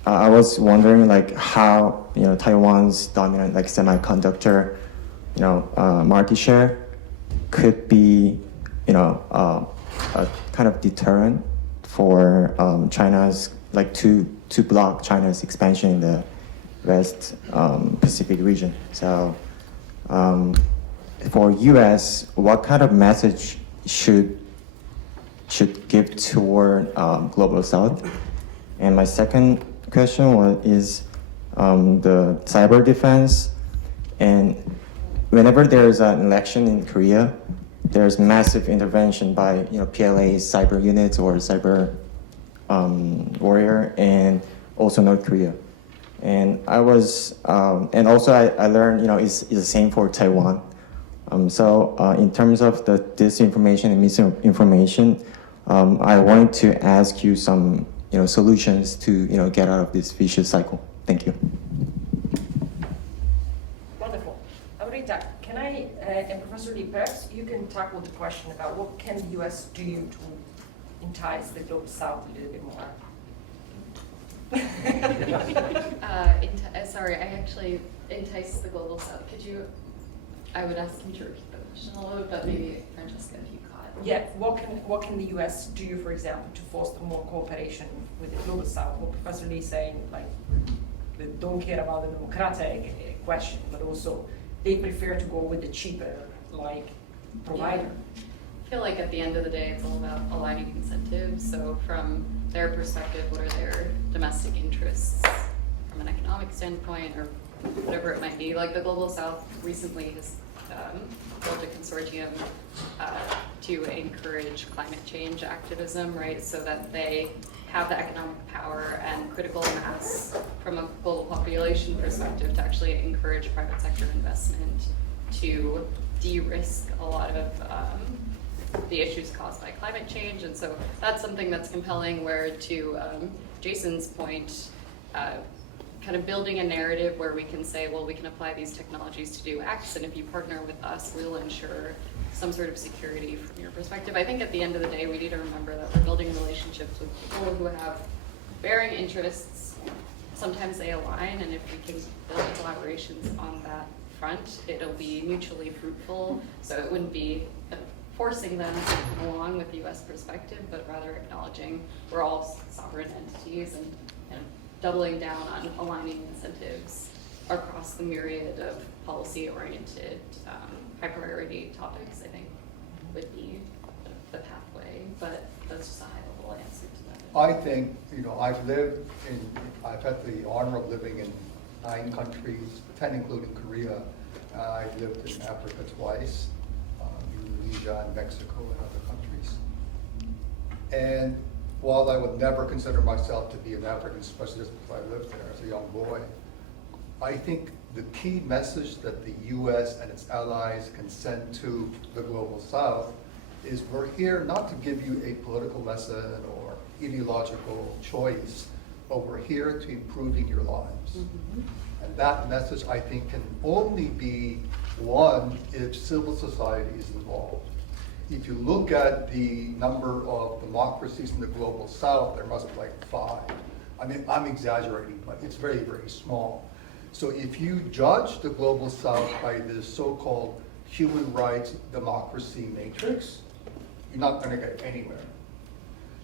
I was wondering how Taiwan's dominant semiconductor market share could be a kind of deterrent for China's to block China's expansion in the West Pacific region. So for U.S., what kind of message should give toward global South? And my second question is the cyber defense. And whenever there's an election in Korea, there's massive intervention by PLA's cyber units or cyber warrior, and also North Korea. And I learned it's the same for Taiwan. So in terms of the disinformation and misinformation, I wanted to ask you some solutions to get out of this vicious cycle. Thank you. Wonderful. Amritha, can I, and Professor Lee, perhaps you can tackle the question about what can the U.S. do to entice the global South a little bit more? Sorry, I actually entice the global South. I would ask you to repeat the question a little bit, but maybe Francesca, if you caught it. Yeah, what can the U.S. do, for example, to foster more cooperation with the global South? What Professor Lee is saying, they don't care about the democratic question, but also they prefer to go with the cheaper, provider. I feel like at the end of the day, it's all about aligning incentives. So from their perspective, what are their domestic interests from an economic standpoint or whatever it might be? The Global South recently has built a consortium to encourage climate change activism, right? So that they have the economic power and critical mass from a global population perspective to actually encourage private sector investment to de-risk a lot of the issues caused by climate change. And so that's something that's compelling, where to Jason's point, kind of building a narrative where we can say, well, we can apply these technologies to do X, and if you partner with us, we'll ensure some sort of security from your perspective. I think at the end of the day, we need to remember that we're building relationships with people who have varying interests. Sometimes they align, and if we can build collaborations on that front, it'll be mutually fruitful. So it wouldn't be forcing them to come along with the US perspective, but rather acknowledging we're all sovereign entities and doubling down on aligning incentives across the myriad of policy-oriented, high-priority topics, I think, would be the pathway. But that's just a high-level answer to that. I think, I've had the honor of living in 9 countries, 10 including Korea. I've lived in Africa twice, Indonesia and Mexico and other countries. And while I would never consider myself to be an African specialist because I lived there as a young boy, I think the key message that the US and its allies can send to the Global South is we're here not to give you a political lesson or ideological choice, but we're here to improving your lives. Mm-hmm. And that message, I think, can only be won if civil society is involved. If you look at the number of democracies in the Global South, there must be like 5. I mean, I'm exaggerating, but it's very, very small. So if you judge the Global South by this so-called human rights democracy matrix, you're not going to get anywhere.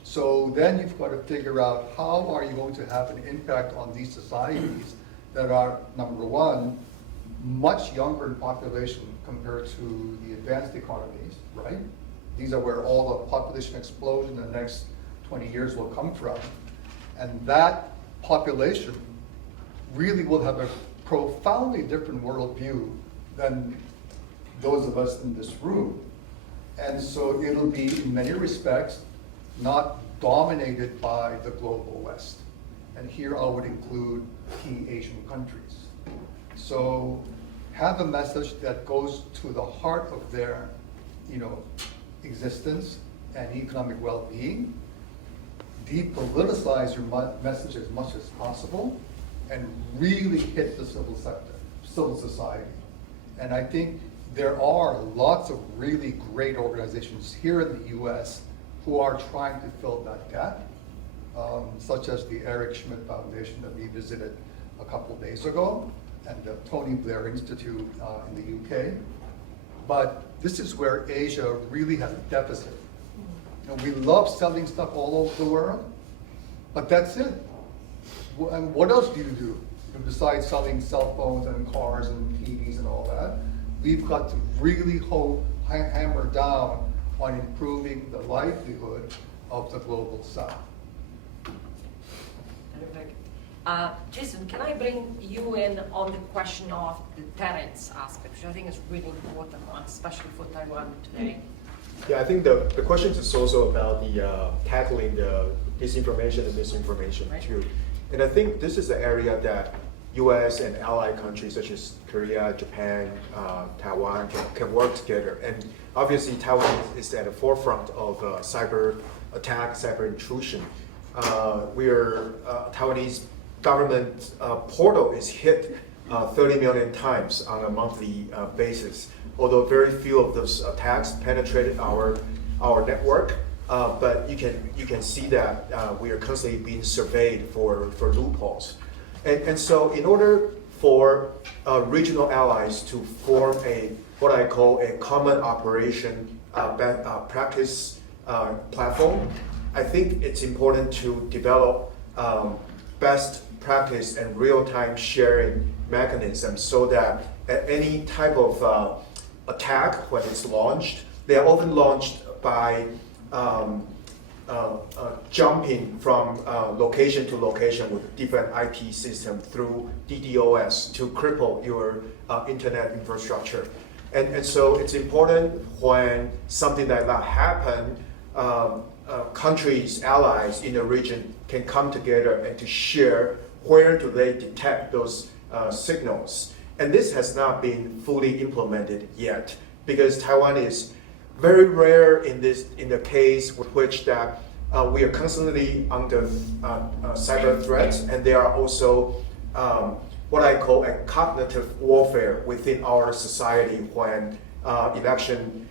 So then you've got to figure out how are you going to have an impact on these societies that are, number one, much younger in population compared to the advanced economies, right? These are where all the population explosion in the next 20 years will come from. And that population really will have a profoundly different worldview than those of us in this room. And so it'll be, in many respects, not dominated by the global West. And here I would include key Asian countries. So have a message that goes to the heart of their, existence and economic well-being. Depoliticize your message as much as possible, and really hit the civil sector, civil society. And I think there are lots of really great organizations here in the US who are trying to fill that gap, such as the Eric Schmidt Foundation that we visited a couple of days ago, and the Tony Blair Institute in the UK. But this is where Asia really has a deficit. We love selling stuff all over the world, but that's it. And what else do you do besides selling cell phones and cars and TVs and all that? We've got to really hammer down on improving the livelihood of the Global South. Terrific. Jason, can I bring you in on the question of the deterrence aspect, which I think is really important one, especially for Taiwan today? Yeah, I think the question is also about the tackling the disinformation and misinformation too. And I think this is the area that US and allied countries such as Korea, Japan, Taiwan can work together. And obviously Taiwan is at the forefront of cyber attack, cyber intrusion. Taiwanese government portal is hit 30 million times on a monthly basis, although very few of those attacks penetrated our network. But you can see that we are constantly being surveyed for loopholes. And so in order for regional allies to form what I call a common operation practice platform, I think it's important to develop best practice and real-time sharing mechanisms so that at any type of attack, when it's launched, they are often launched by jumping from location to location with different IP system through DDoS to cripple your internet infrastructure. And so it's important when something like that happens, countries, allies in the region can come together and to share where do they detect those signals. And this has not been fully implemented yet because Taiwan is very rare in the case with which that we are constantly under cyber threats, and there are also what I call a cognitive warfare within our society when election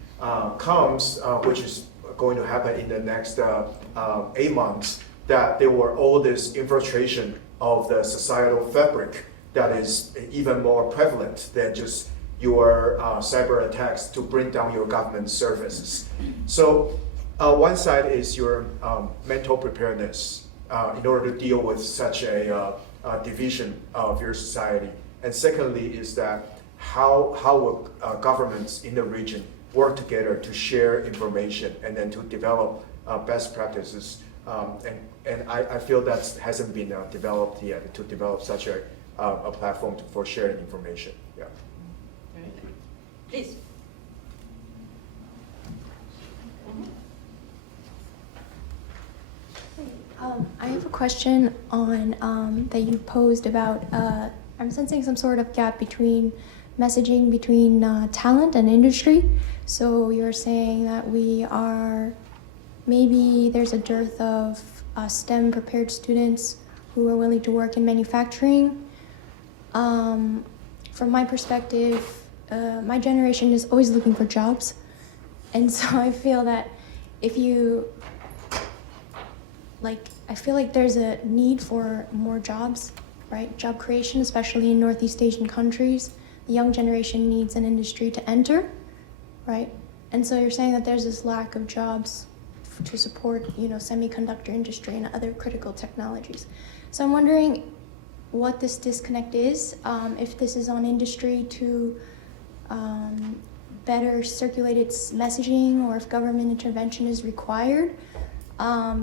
comes, which is going to happen in the next 8 months, that there were all this infiltration of the societal fabric that is even more prevalent than just your cyber attacks to bring down your government services. So one side is your mental preparedness in order to deal with such a division of your society. And secondly is that how will governments in the region work together to share information and then to develop best practices. And I feel that hasn't been developed yet, to develop such a platform for sharing information. Yeah. Please. I have a question on that you posed about. I'm sensing some sort of gap between messaging between talent and industry. So you're saying that maybe there's a dearth of STEM prepared students who are willing to work in manufacturing. From my perspective, my generation is always looking for jobs. And so I feel that I feel like there's a need for more jobs, right? Job creation, especially in Northeast Asian countries. The young generation needs an industry to enter, right? And so you're saying that there's this lack of jobs to support, semiconductor industry and other critical technologies. So I'm wondering what this disconnect is, if this is on industry to better circulate its messaging, or if government intervention is required.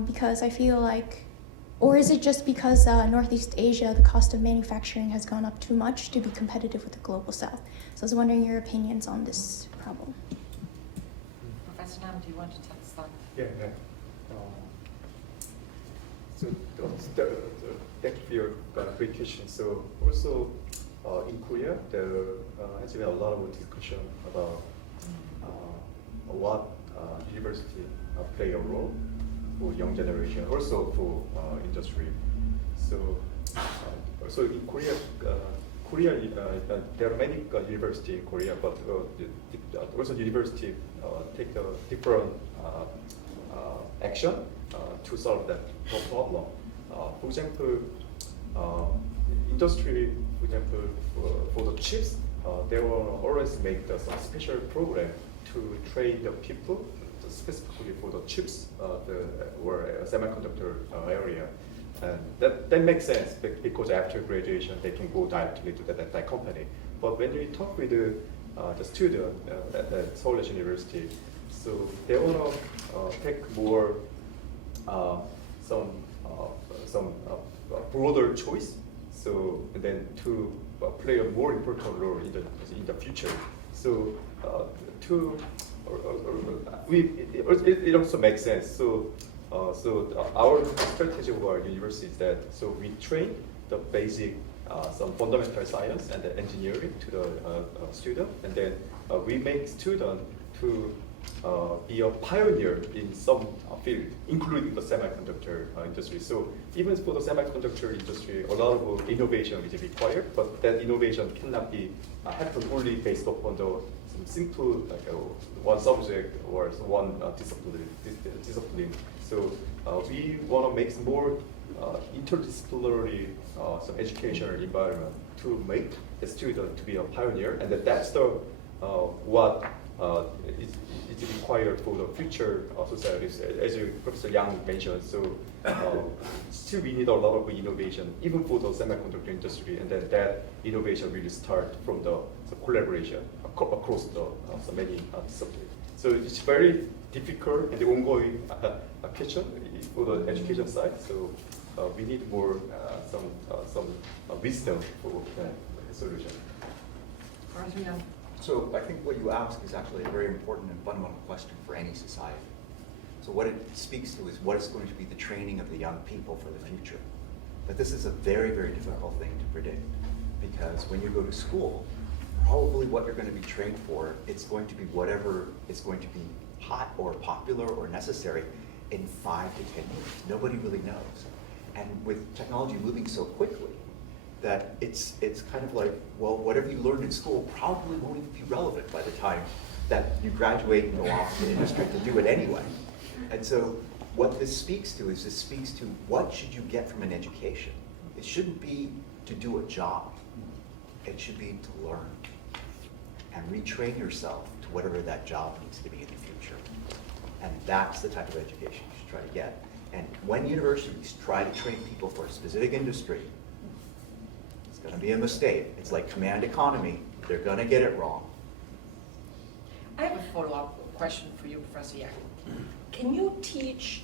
Because I feel like, or is it just because Northeast Asia, the cost of manufacturing has gone up too much to be competitive with the global South? So I was wondering your opinions on this problem. Professor Nam, do you want to start? Yeah. So thank you for your great question. So also in Korea, there has been a lot of discussion about what university play a role for young generation, also for industry. So also in Korea, there are many university in Korea, but also university take a different action to solve that problem. For example, industry, for example, for the chips, they will always make some special program to train the people specifically for the chips, or semiconductor area. And that makes sense because after graduation they can go directly to that company. But when you talk with the student at Seoul University, so they want to take more some broader choice. So and then to play a more important role in the future. So it also makes sense. So our strategy of our university is that we train the basic some fundamental science and the engineering to the student, and then we make student to be a pioneer in some field, including the semiconductor industry. So even for the semiconductor industry, a lot of innovation is required, but that innovation cannot be happen only based upon the simple one subject or one discipline. So we want to make more interdisciplinary some educational environment to make the student to be a pioneer, and that's the what is required for the future societies, as Professor Yang mentioned. So still we need a lot of innovation, even for the semiconductor industry, and then that innovation really start from the collaboration across the many disciplines. So it's very difficult and ongoing question for the education side. So we need more some wisdom for the solution. So I think what you ask is actually a very important and fundamental question for any society. So what it speaks to is what is going to be the training of the young people for the future. But this is a very, very difficult thing to predict, because when you go to school, probably what you're going to be trained for, it's going to be whatever is going to be hot or popular or necessary in 5 to 10 years. Nobody really knows. And with technology moving so quickly, that it's kind of like, well, whatever you learned in school probably won't even be relevant by the time that you graduate and go off to the industry to do it anyway. And so what this speaks to is this speaks to what should you get from an education. It shouldn't be to do a job. It should be to learn and retrain yourself to whatever that job needs to be in the future. And that's the type of education you should try to get. And when universities try to train people for a specific industry, it's going to be a mistake. It's like command economy. They're going to get it wrong. I have a follow-up question for you, Professor Yang. Can you teach,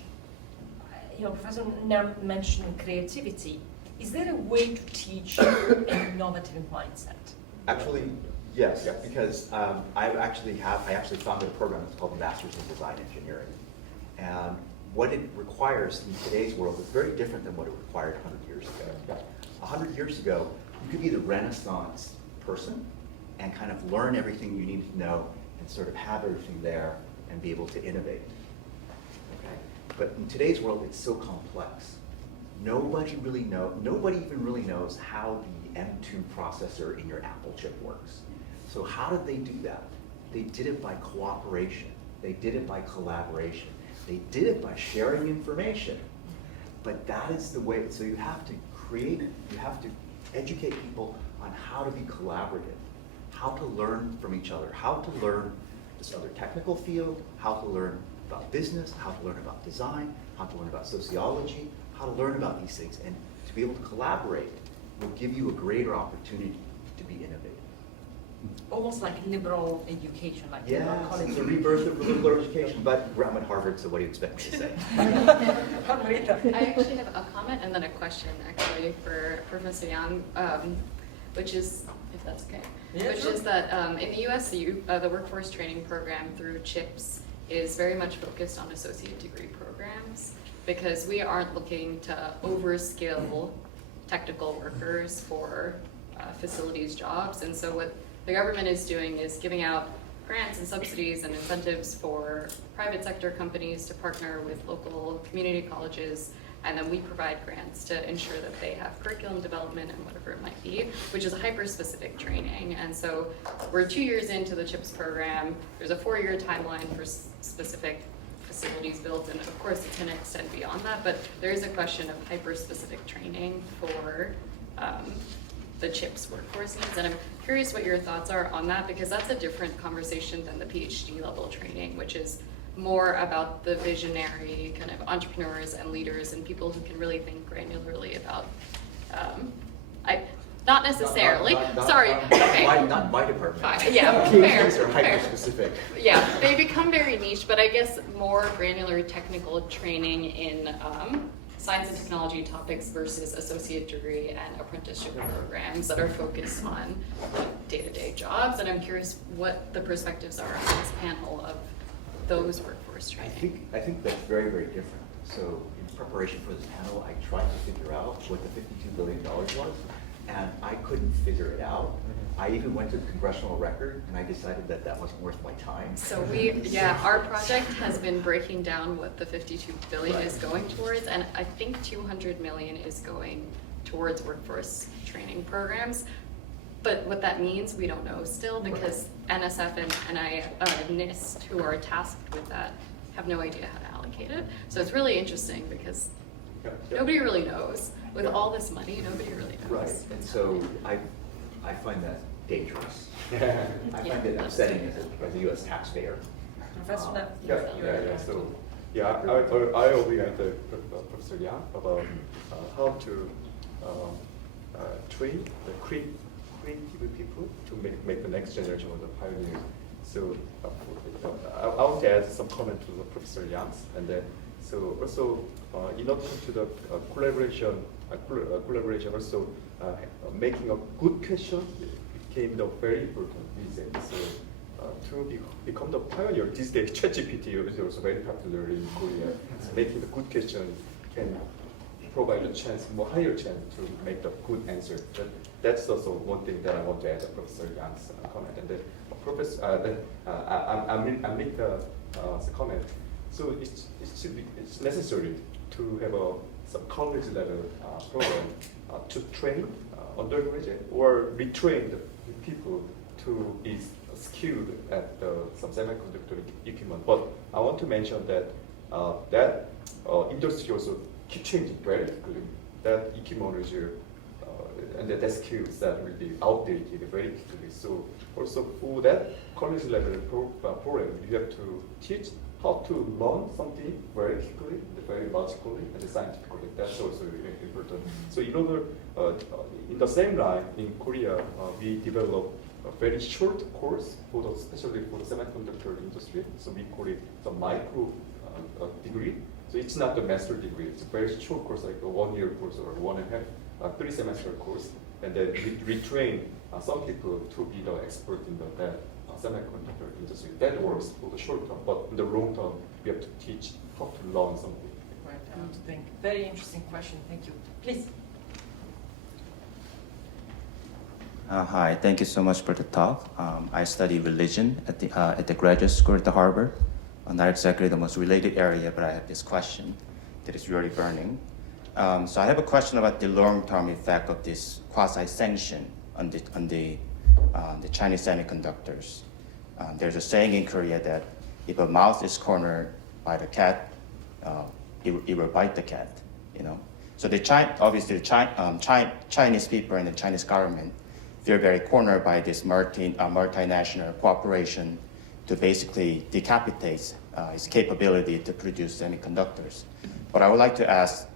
Professor Nam mentioned creativity. Is there a way to teach an innovative mindset? Actually, yes, because I actually founded a program that's called the Masters in Design Engineering. And what it requires in today's world is very different than what it required 100 years ago. 100 years ago, you could be the Renaissance person and kind of learn everything you need to know and sort of have everything there and be able to innovate. Okay? But in today's world, it's so complex. Nobody even really knows how the M2 processor in your Apple chip works. So how did they do that? They did it by cooperation. They did it by collaboration. They did it by sharing information. But that is the way, so you have to educate people on how to be collaborative, how to learn from each other, how to learn this other technical field, how to learn about business, how to learn about design, how to learn about sociology, how to learn about these things. And to be able to collaborate will give you a greater opportunity to be innovative. Almost like liberal education, like Yeah, college. it's a rebirth of liberal education, but I'm at Harvard, so what do you expect me to say? Amritha. I actually have a comment and then a question actually for Professor Yang, which is, if that's okay, Yeah, which sure. is that in the US, the workforce training program through CHIPS is very much focused on associate degree programs because we aren't looking to overskill technical workers for facilities jobs. And so what the government is doing is giving out grants and subsidies and incentives for private sector companies to partner with local community colleges, and then we provide grants to ensure that they have curriculum development and whatever it might be, which is a hyper-specific training. And so we're 2 years into the CHIPS program. There's a 4-year timeline for specific facilities built, and of course it can extend beyond that, but there is a question of hyper-specific training for the CHIPS workforce needs, and I'm curious what your thoughts are on that, because that's a different conversation than the PhD level training, which is more about the visionary kind of entrepreneurs and leaders and people who can really think granularly about, not necessarily, sorry, okay. Not my department. Fine, yeah, fair, PhDs are fair. hyper-specific. Yeah, they become very niche, but I guess more granular technical training in science and technology topics versus associate degree and apprenticeship programs that are focused on day-to-day jobs. And I'm curious what the perspectives are on this panel of those workforce training. I think that's very, very different. So in preparation for this panel, I tried to figure out what the $52 billion was, and I couldn't figure it out. I even went to the congressional record, and I decided that that wasn't worth my time. So our project has been breaking down what the 52 billion is going towards, and I think 200 million is going towards workforce training programs. But what that means, we don't know still, because NSF and NIST, who are tasked with that, have no idea how to allocate it. So it's really interesting because nobody really knows. With all this money, nobody really knows. Right, and so I find that dangerous. I find it upsetting as a U.S. taxpayer. Professor Nam. So, I agree with Professor Yang about how to train the creative people to make the next generation of the pioneers. So I want to add some comment to the Professor Yang's, and then so also in addition to the collaboration also making a good question became the very important reason. So to become the pioneer these days, ChatGPT is also very popular in Korea. So making the good question can provide a chance, more higher chance to make the good answer. But that's also one thing that I want to add to Professor Yang's comment. And then Professor Amritha's comment. So it's necessary to have some college level program to train undergraduate or retrained people to be skilled at some semiconductor equipment. But I want to mention that that industry also keep changing very quickly. That equipment is and that skills that will be outdated very quickly. So also for that college level program, you have to teach how to learn something very quickly, very logically, and scientifically. That's also important. So in order, in the same line, in Korea, we develop a very short course for the, especially for the semiconductor industry. So we call it the micro degree. So it's not the master degree. It's a very short course, like a 1 year course or 1.5, 3 semester course. And then we retrain some people to be the expert in that semiconductor industry. That works for the short term, but in the long term, we have to teach how to learn something. Right, I want to think. Very interesting question. Thank you. Please. Hi, thank you so much for the talk. I study religion at the graduate school at the Harvard. Not exactly the most related area, but I have this question that is really burning. So I have a question about the long-term effect of this quasi-sanction on the Chinese semiconductors. There's a saying in Korea that if a mouse is cornered by the cat, it will bite the cat. You know. So obviously the Chinese people and the Chinese government feel very cornered by this multinational cooperation to basically decapitate its capability to produce semiconductors. But I would like to ask,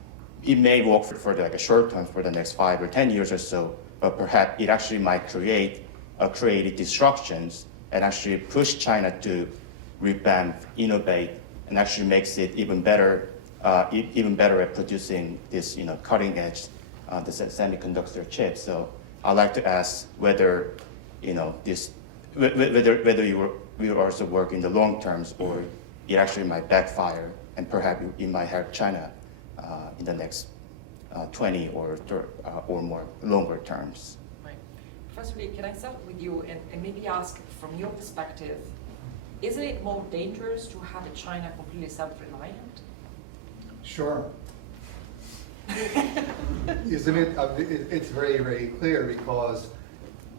it may work for like a short term for the next 5 or 10 years or so, but perhaps it actually might create disruptions and actually push China to revamp, innovate, and actually makes it even better at producing this, cutting edge, the semiconductor chips. So I'd like to ask whether, whether you will also work in the long terms, or it actually might backfire, and perhaps it might help China in the next 20 or more longer terms. Right. Professor Lee, can I start with you and maybe ask from your perspective, isn't it more dangerous to have a China completely self-reliant? Sure. Isn't it? It's very, very clear because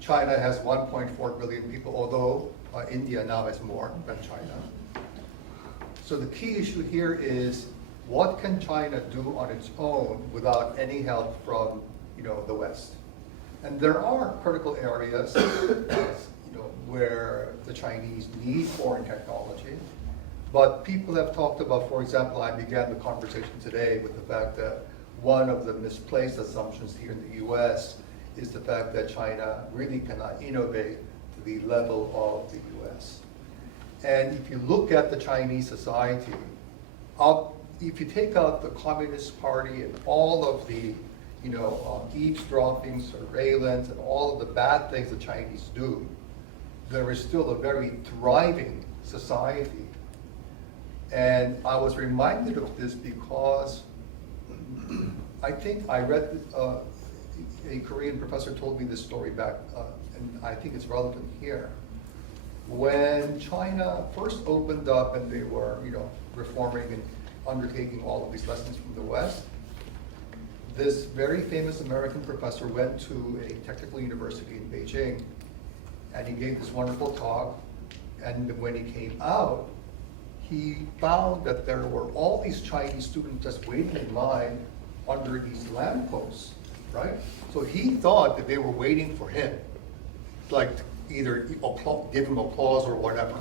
China has 1.4 billion people, although India now has more than China. So the key issue here is, what can China do on its own without any help from, the West? And there are critical areas, where the Chinese need foreign technology. But people have talked about, for example, I began the conversation today with the fact that one of the misplaced assumptions here in the US is the fact that China really cannot innovate to the level of the US. And if you look at the Chinese society, if you take out the Communist Party and all of the, eavesdropping, surveillance, and all of the bad things the Chinese do, there is still a very thriving society. And I was reminded of this because I think I read, a Korean professor told me this story back, and I think it's relevant here. When China first opened up and they were, reforming and undertaking all of these lessons from the West, this very famous American professor went to a technical university in Beijing, and he gave this wonderful talk, and when he came out, he found that there were all these Chinese students just waiting in line under these lampposts, right? So he thought that they were waiting for him, like either give him applause or whatever.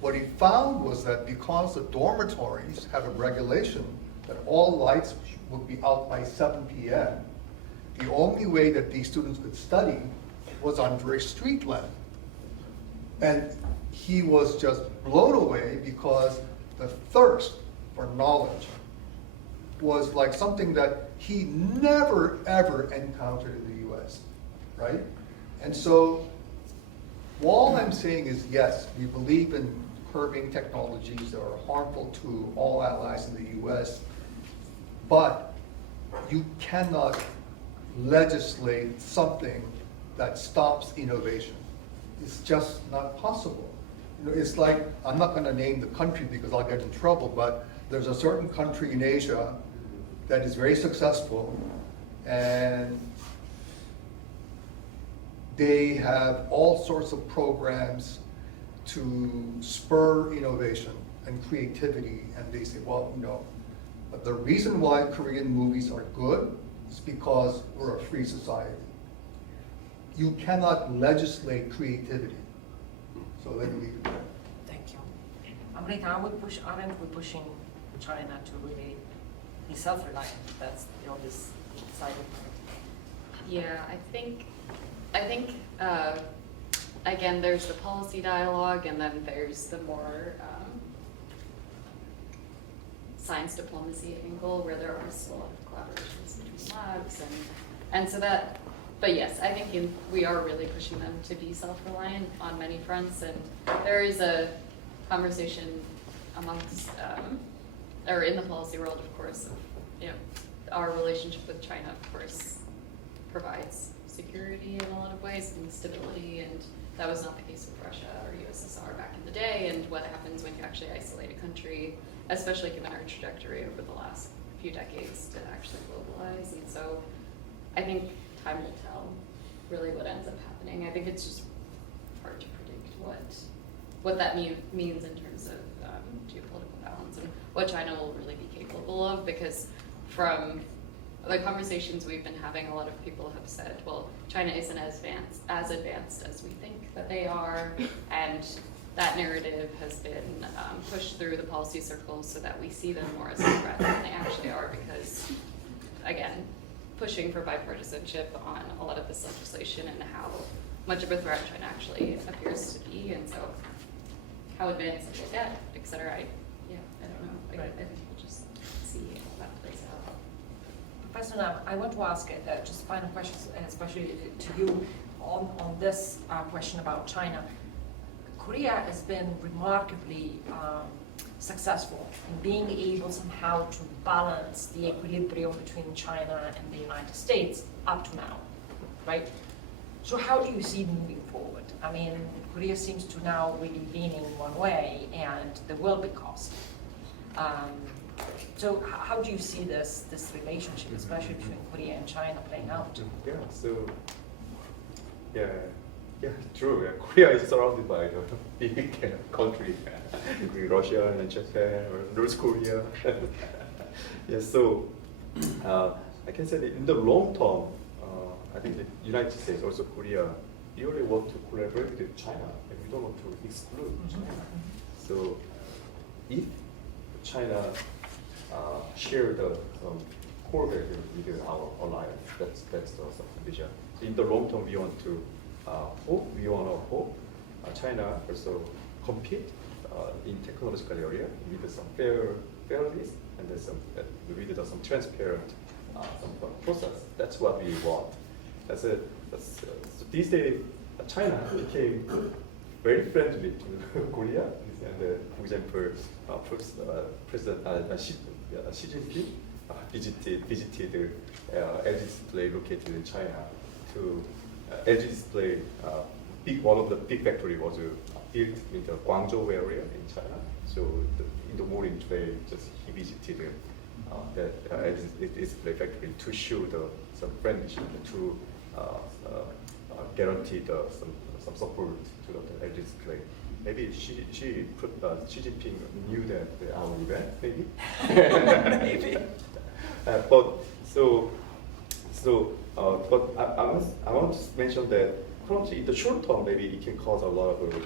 What he found was that because the dormitories have a regulation that all lights would be out by 7 p.m., the only way that these students could study was under a street lamp. And he was just blown away because the thirst for knowledge was like something that he never, ever encountered in the US, right? And so all I'm saying is, yes, we believe in curbing technologies that are harmful to all allies in the US, but you cannot legislate something that stops innovation. It's just not possible. It's like, I'm not going to name the country because I'll get in trouble, but there's a certain country in Asia that is very successful, and They have all sorts of programs to spur innovation and creativity, and they say, well, but the reason why Korean movies are good is because we're a free society. You cannot legislate creativity. So let me leave it there. Thank you. Amritha, aren't we pushing China to really be self-reliant? That's the obvious side of it. Yeah, I think, again, there's the policy dialogue, and then there's the more science diplomacy angle, where there are still a lot of collaborations between labs, and so that, but yes, I think we are really pushing them to be self-reliant on many fronts, and there is a conversation amongst, or in the policy world, of course, of, our relationship with China, of course, provides security in a lot of ways and stability, and that was not the case with Russia or USSR back in the day, and what happens when you actually isolate a country, especially given our trajectory over the last few decades to actually globalize. And so I think time will tell really what ends up happening. I think it's just hard to predict what that means in terms of geopolitical balance and what China will really be capable of, because from the conversations we've been having, a lot of people have said, well, China isn't as advanced as we think that they are, and that narrative has been pushed through the policy circles so that we see them more as a threat than they actually are, because, again, pushing for bipartisanship on a lot of this legislation and how much of a threat China actually appears to be, and so how advanced it will get, et cetera. I don't know. I think we'll just see how that plays out. Professor Nam, I want to ask just final questions, especially to you, on this question about China. Korea has been remarkably successful in being able somehow to balance the equilibrium between China and the United States up to now, right? So how do you see moving forward? I mean, Korea seems to now really leaning one way, and there will be cost. So how do you see this relationship, especially between Korea and China, playing out? Yeah, so, true. Yeah. Korea is surrounded by the big country, including Russia and Japan or North Korea. So I can say that in the long term, I think the United States, also Korea, really want to collaborate with China, and we don't want to exclude China. So if China share the core value with our alliance, that's the vision. So in the long term, we want to hope China also compete in technological area with some fairness and then with some transparent some process. That's what we want. So these days, China became very friendly to Korea. And for example, President Xi Jinping visited LG Display located in China. To LG Display, one of the big factory was built in the Guangzhou area in China. So in the morning today, he visited that LG Display factory to show some friendship, to guarantee some support to the LG Display. Maybe Xi Jinping knew that our event, maybe. Maybe. But I want to mention that currently in the short term, maybe it can cause a lot of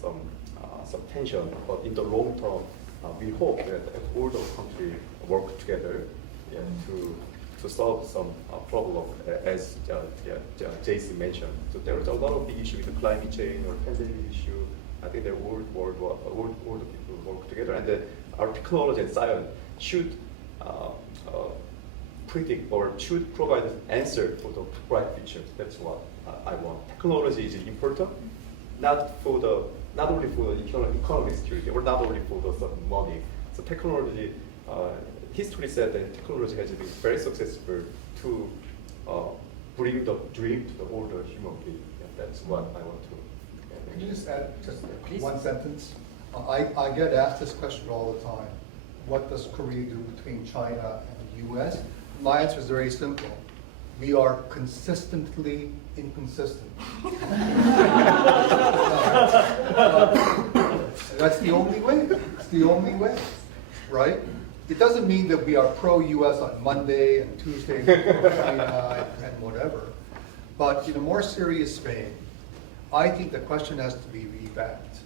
some tension. But in the long term, we hope that all the countries work together to solve some problem, as Jason mentioned. So there is a lot of big issue with the climate change or pandemic issue. I think that all the people work together, and that our technology and science should predict or should provide an answer for the bright future. That's what I want. Technology is important, not only for the economic security or not only for the money. So technology, history said that technology has been very successful to bring the dream to the older human being. That's what I want to. Can you just add Please. one sentence? I get asked this question all the time. What does Korea do between China and the US? My answer is very simple. we are consistently inconsistent. That's the only way. It's the only way, right? It doesn't mean that we are pro-US on Monday and Tuesday pro-China and whatever. But in a more serious vein, I think the question has to be revamped.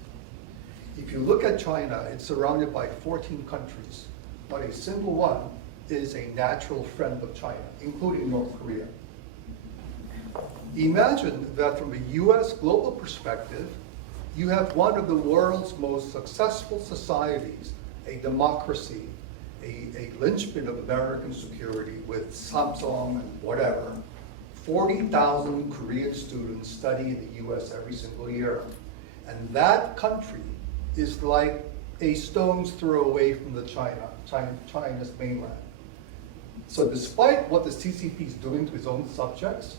If you look at China, it's surrounded by 14 countries, but a single one is a natural friend of China, including North Korea. Imagine that from a US global perspective, you have one of the world's most successful societies, a democracy, a linchpin of American security with Samsung and whatever. 40,000 Korean students study in the US every single year. And that country is like a stone's throw away from the China's mainland. So despite what the CCP is doing to its own subjects,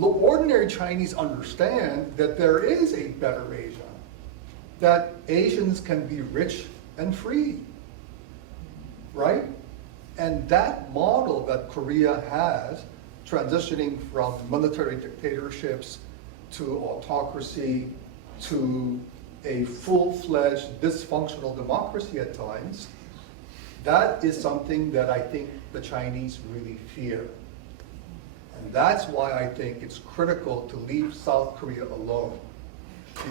ordinary Chinese understand that there is a better Asia, that Asians can be rich and free, right? And that model that Korea has, transitioning from military dictatorships to autocracy to a full-fledged dysfunctional democracy at times, that is something that I think the Chinese really fear. And that's why I think it's critical to leave South Korea alone.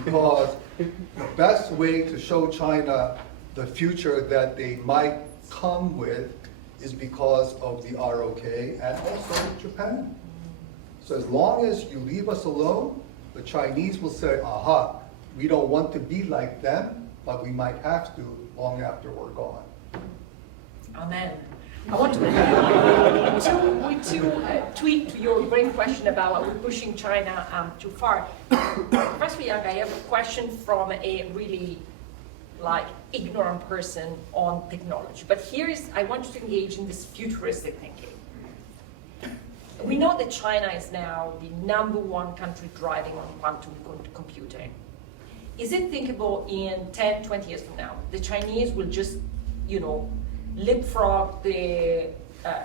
Because the best way to show China the future that they might come with is because of the ROK and also Japan. So as long as you leave us alone, the Chinese will say, aha, we don't want to be like them, but we might have to long after we're gone. Amen. I want to tweet to your great question about are we pushing China too far. Professor Young, I have a question from a really ignorant person on technology. But I want you to engage in this futuristic thinking. We know that China is now the #1 country driving on quantum computing. Is it thinkable in 10, 20 years from now, the Chinese will just, leapfrog the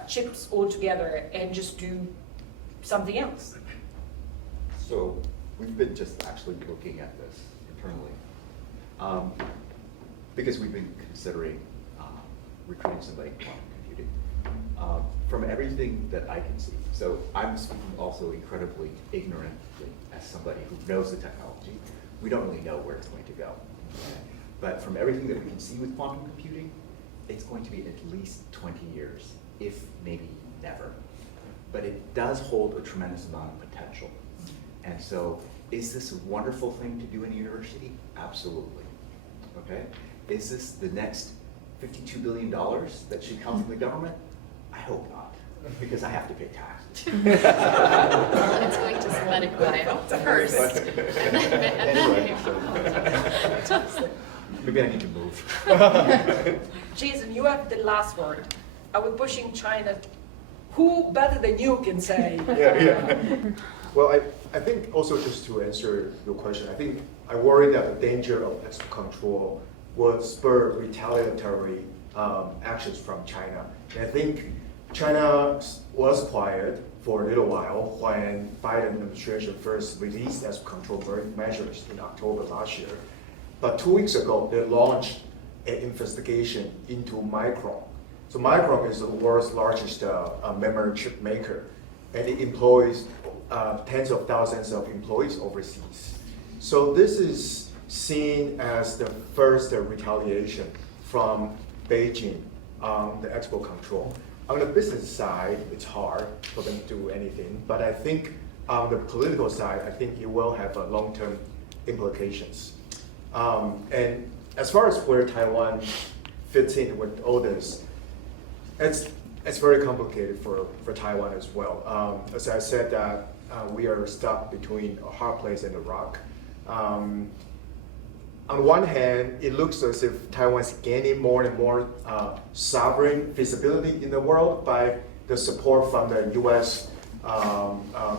chips altogether and just do something else? So we've been just actually looking at this internally. Because we've been considering recruiting somebody in quantum computing. From everything that I can see, so I'm speaking also incredibly ignorantly as somebody who knows the technology. We don't really know where it's going to go. But from everything that we can see with quantum computing, it's going to be at least 20 years, if maybe never. But it does hold a tremendous amount of potential. And so, is this a wonderful thing to do in a university? Absolutely. Okay? Is this the next $52 billion that should come from the government? I hope not, because I have to pay taxes. It's going to synthetic bio first. Maybe I need to move. Jason, you have the last word. Are we pushing China? Who better than you can say? Yeah. Well, I think also just to answer your question, I worry that the danger of export control would spur retaliatory actions from China. And I think China was quiet for a little while when Biden administration first released export control measures in October last year. But 2 weeks ago, they launched an investigation into Micron. So Micron is the world's largest memory chip maker, and it employs tens of thousands of employees overseas. So this is seen as the first retaliation from Beijing on the export control. On the business side, it's hard for them to do anything, but I think on the political side, I think it will have long-term implications. And as far as where Taiwan fits in with all this, it's very complicated for Taiwan as well. As I said, that we are stuck between a hard place and a rock. On one hand, it looks as if Taiwan is gaining more and more sovereign visibility in the world by the support from the U.S.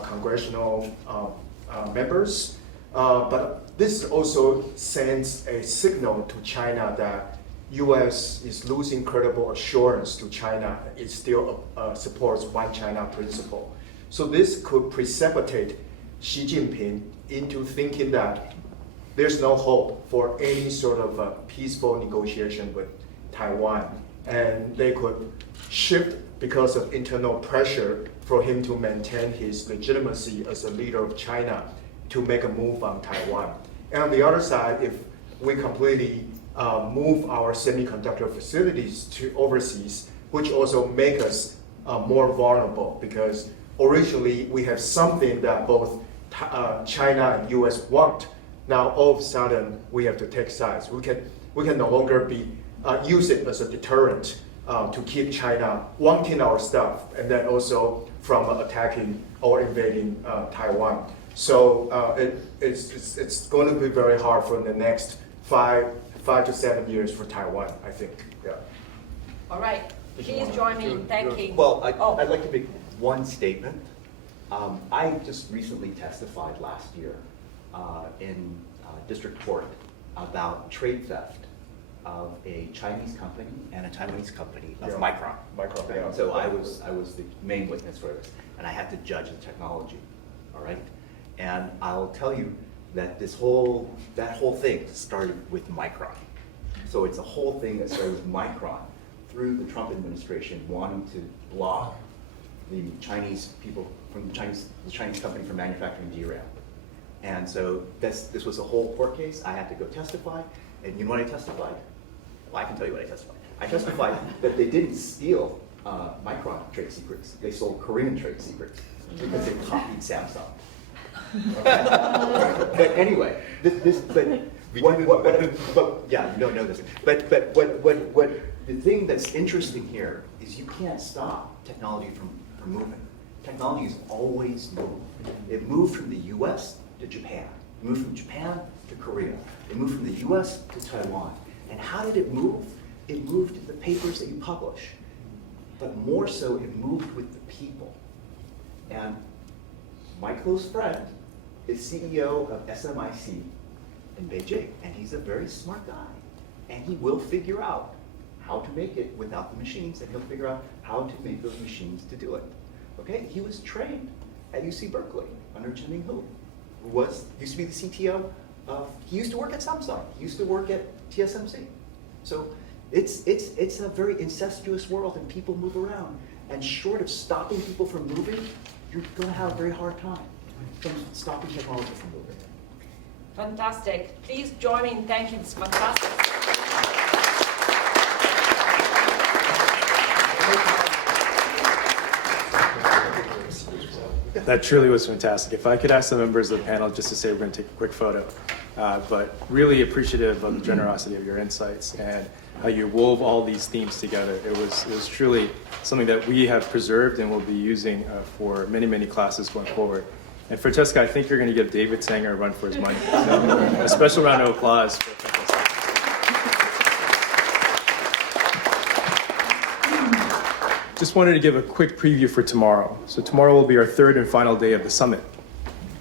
congressional members. But this also sends a signal to China that U.S. is losing credible assurance to China. It still supports one China principle. So this could precipitate Xi Jinping into thinking that there's no hope for any sort of peaceful negotiation with Taiwan. And they could shift because of internal pressure for him to maintain his legitimacy as a leader of China to make a move on Taiwan. And on the other side, if we completely move our semiconductor facilities to overseas, which also make us more vulnerable, because originally we have something that both China and US want. Now all of a sudden we have to take sides. We can no longer use it as a deterrent to keep China wanting our stuff, and then also from attacking or invading Taiwan. So it's going to be very hard for the next 5 to 7 years for Taiwan, I think. Yeah. All right, please join me in thanking. Well, I'd like to make one statement. I just recently testified last year in district court about trade theft of a Chinese company and a Taiwanese company of Micron. Micron, Right? yeah. So I was the main witness for this, and I had to judge the technology. All right, and I'll tell you that that whole thing started with Micron. So it's a whole thing that started with Micron through the Trump administration wanting to block the Chinese people from the Chinese company from manufacturing DRAM. And so this was a whole court case. I had to go testify, and you know what I testified? Well, I can tell you what I testified. I testified that they didn't steal Micron trade secrets. They stole Korean trade secrets because they copied Samsung. But anyway, yeah, you don't know this. But the thing that's interesting here is you can't stop technology from moving. Technology has always moved. It moved from the US to Japan. It moved from Japan to Korea. It moved from the US to Taiwan. And how did it move? It moved in the papers that you publish. But more so, it moved with the people. And my close friend is CEO of SMIC in Beijing, and he's a very smart guy. And he will figure out how to make it without the machines, and he'll figure out how to make those machines to do it. Okay, he was trained at UC Berkeley under Jimming Hu, who used to be the CTO of, he used to work at Samsung, he used to work at TSMC. So it's a very incestuous world, and people move around. And short of stopping people from moving, you're going to have a very hard time from stopping technology from moving. Fantastic. Please join me in thanking this fantastic. That truly was fantastic. If I could ask the members of the panel just to say we're going to take a quick photo, but really appreciative of the generosity of your insights and how you wove all these themes together. It was truly something that we have preserved and will be using for many, many classes going forward. And Francesca, I think you're going to give David Sanger a run for his money. So a special round of applause for Francesca. Just wanted to give a quick preview for tomorrow. So tomorrow will be our third and final day of the summit.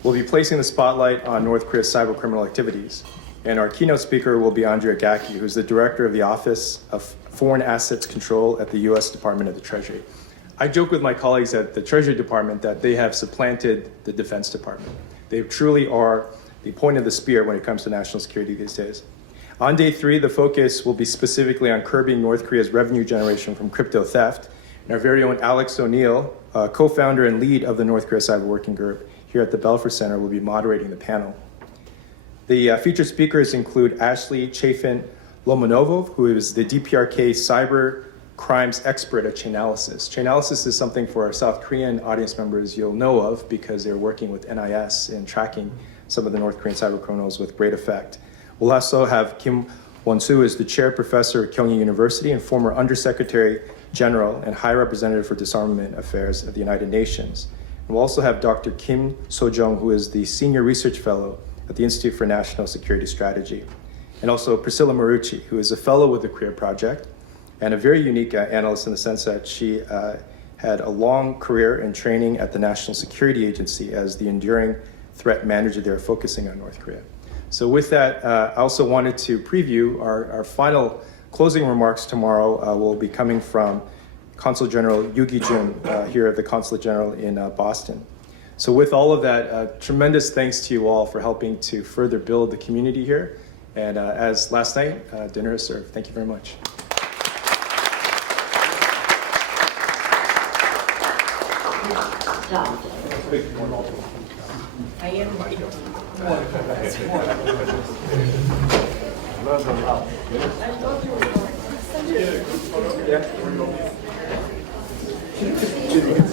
We'll be placing the spotlight on North Korea's cybercriminal activities. And our keynote speaker will be Andrea Gacki, who's the director of the Office of Foreign Assets Control at the U.S. Department of the Treasury. I joke with my colleagues at the Treasury Department that they have supplanted the Defense Department. They truly are the point of the spear when it comes to national security these days. On day 3, the focus will be specifically on curbing North Korea's revenue generation from crypto theft. And our very own Alex O'Neill, co-founder and lead of the North Korea Cyber Working Group here at the Belfer Center, will be moderating the panel. The featured speakers include Ashley Chafin-Lomonovo, who is the DPRK cyber crimes expert at Chainalysis. Chainalysis is something for our South Korean audience members you'll know of because they're working with NIS in tracking some of the North Korean cyber criminals with great effect. We'll also have Kim Won-soo, who is the chair professor at Kyung University and former Undersecretary General and High Representative for Disarmament Affairs at the United Nations. And we'll also have Dr. Kim So-jung, who is the Senior Research Fellow at the Institute for National Security Strategy. And also Priscilla Marucci, who is a fellow with the Career Project and a very unique analyst in the sense that she had a long career in training at the National Security Agency as the enduring threat manager there, focusing on North Korea. So with that, I also wanted to preview our final closing remarks tomorrow will be coming from Consul General Yugi Jun here at the Consulate General in Boston. So with all of that, tremendous thanks to you all for helping to further build the community here. And as last night, dinner is served. Thank you very much.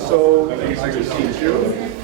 So, nice to see you.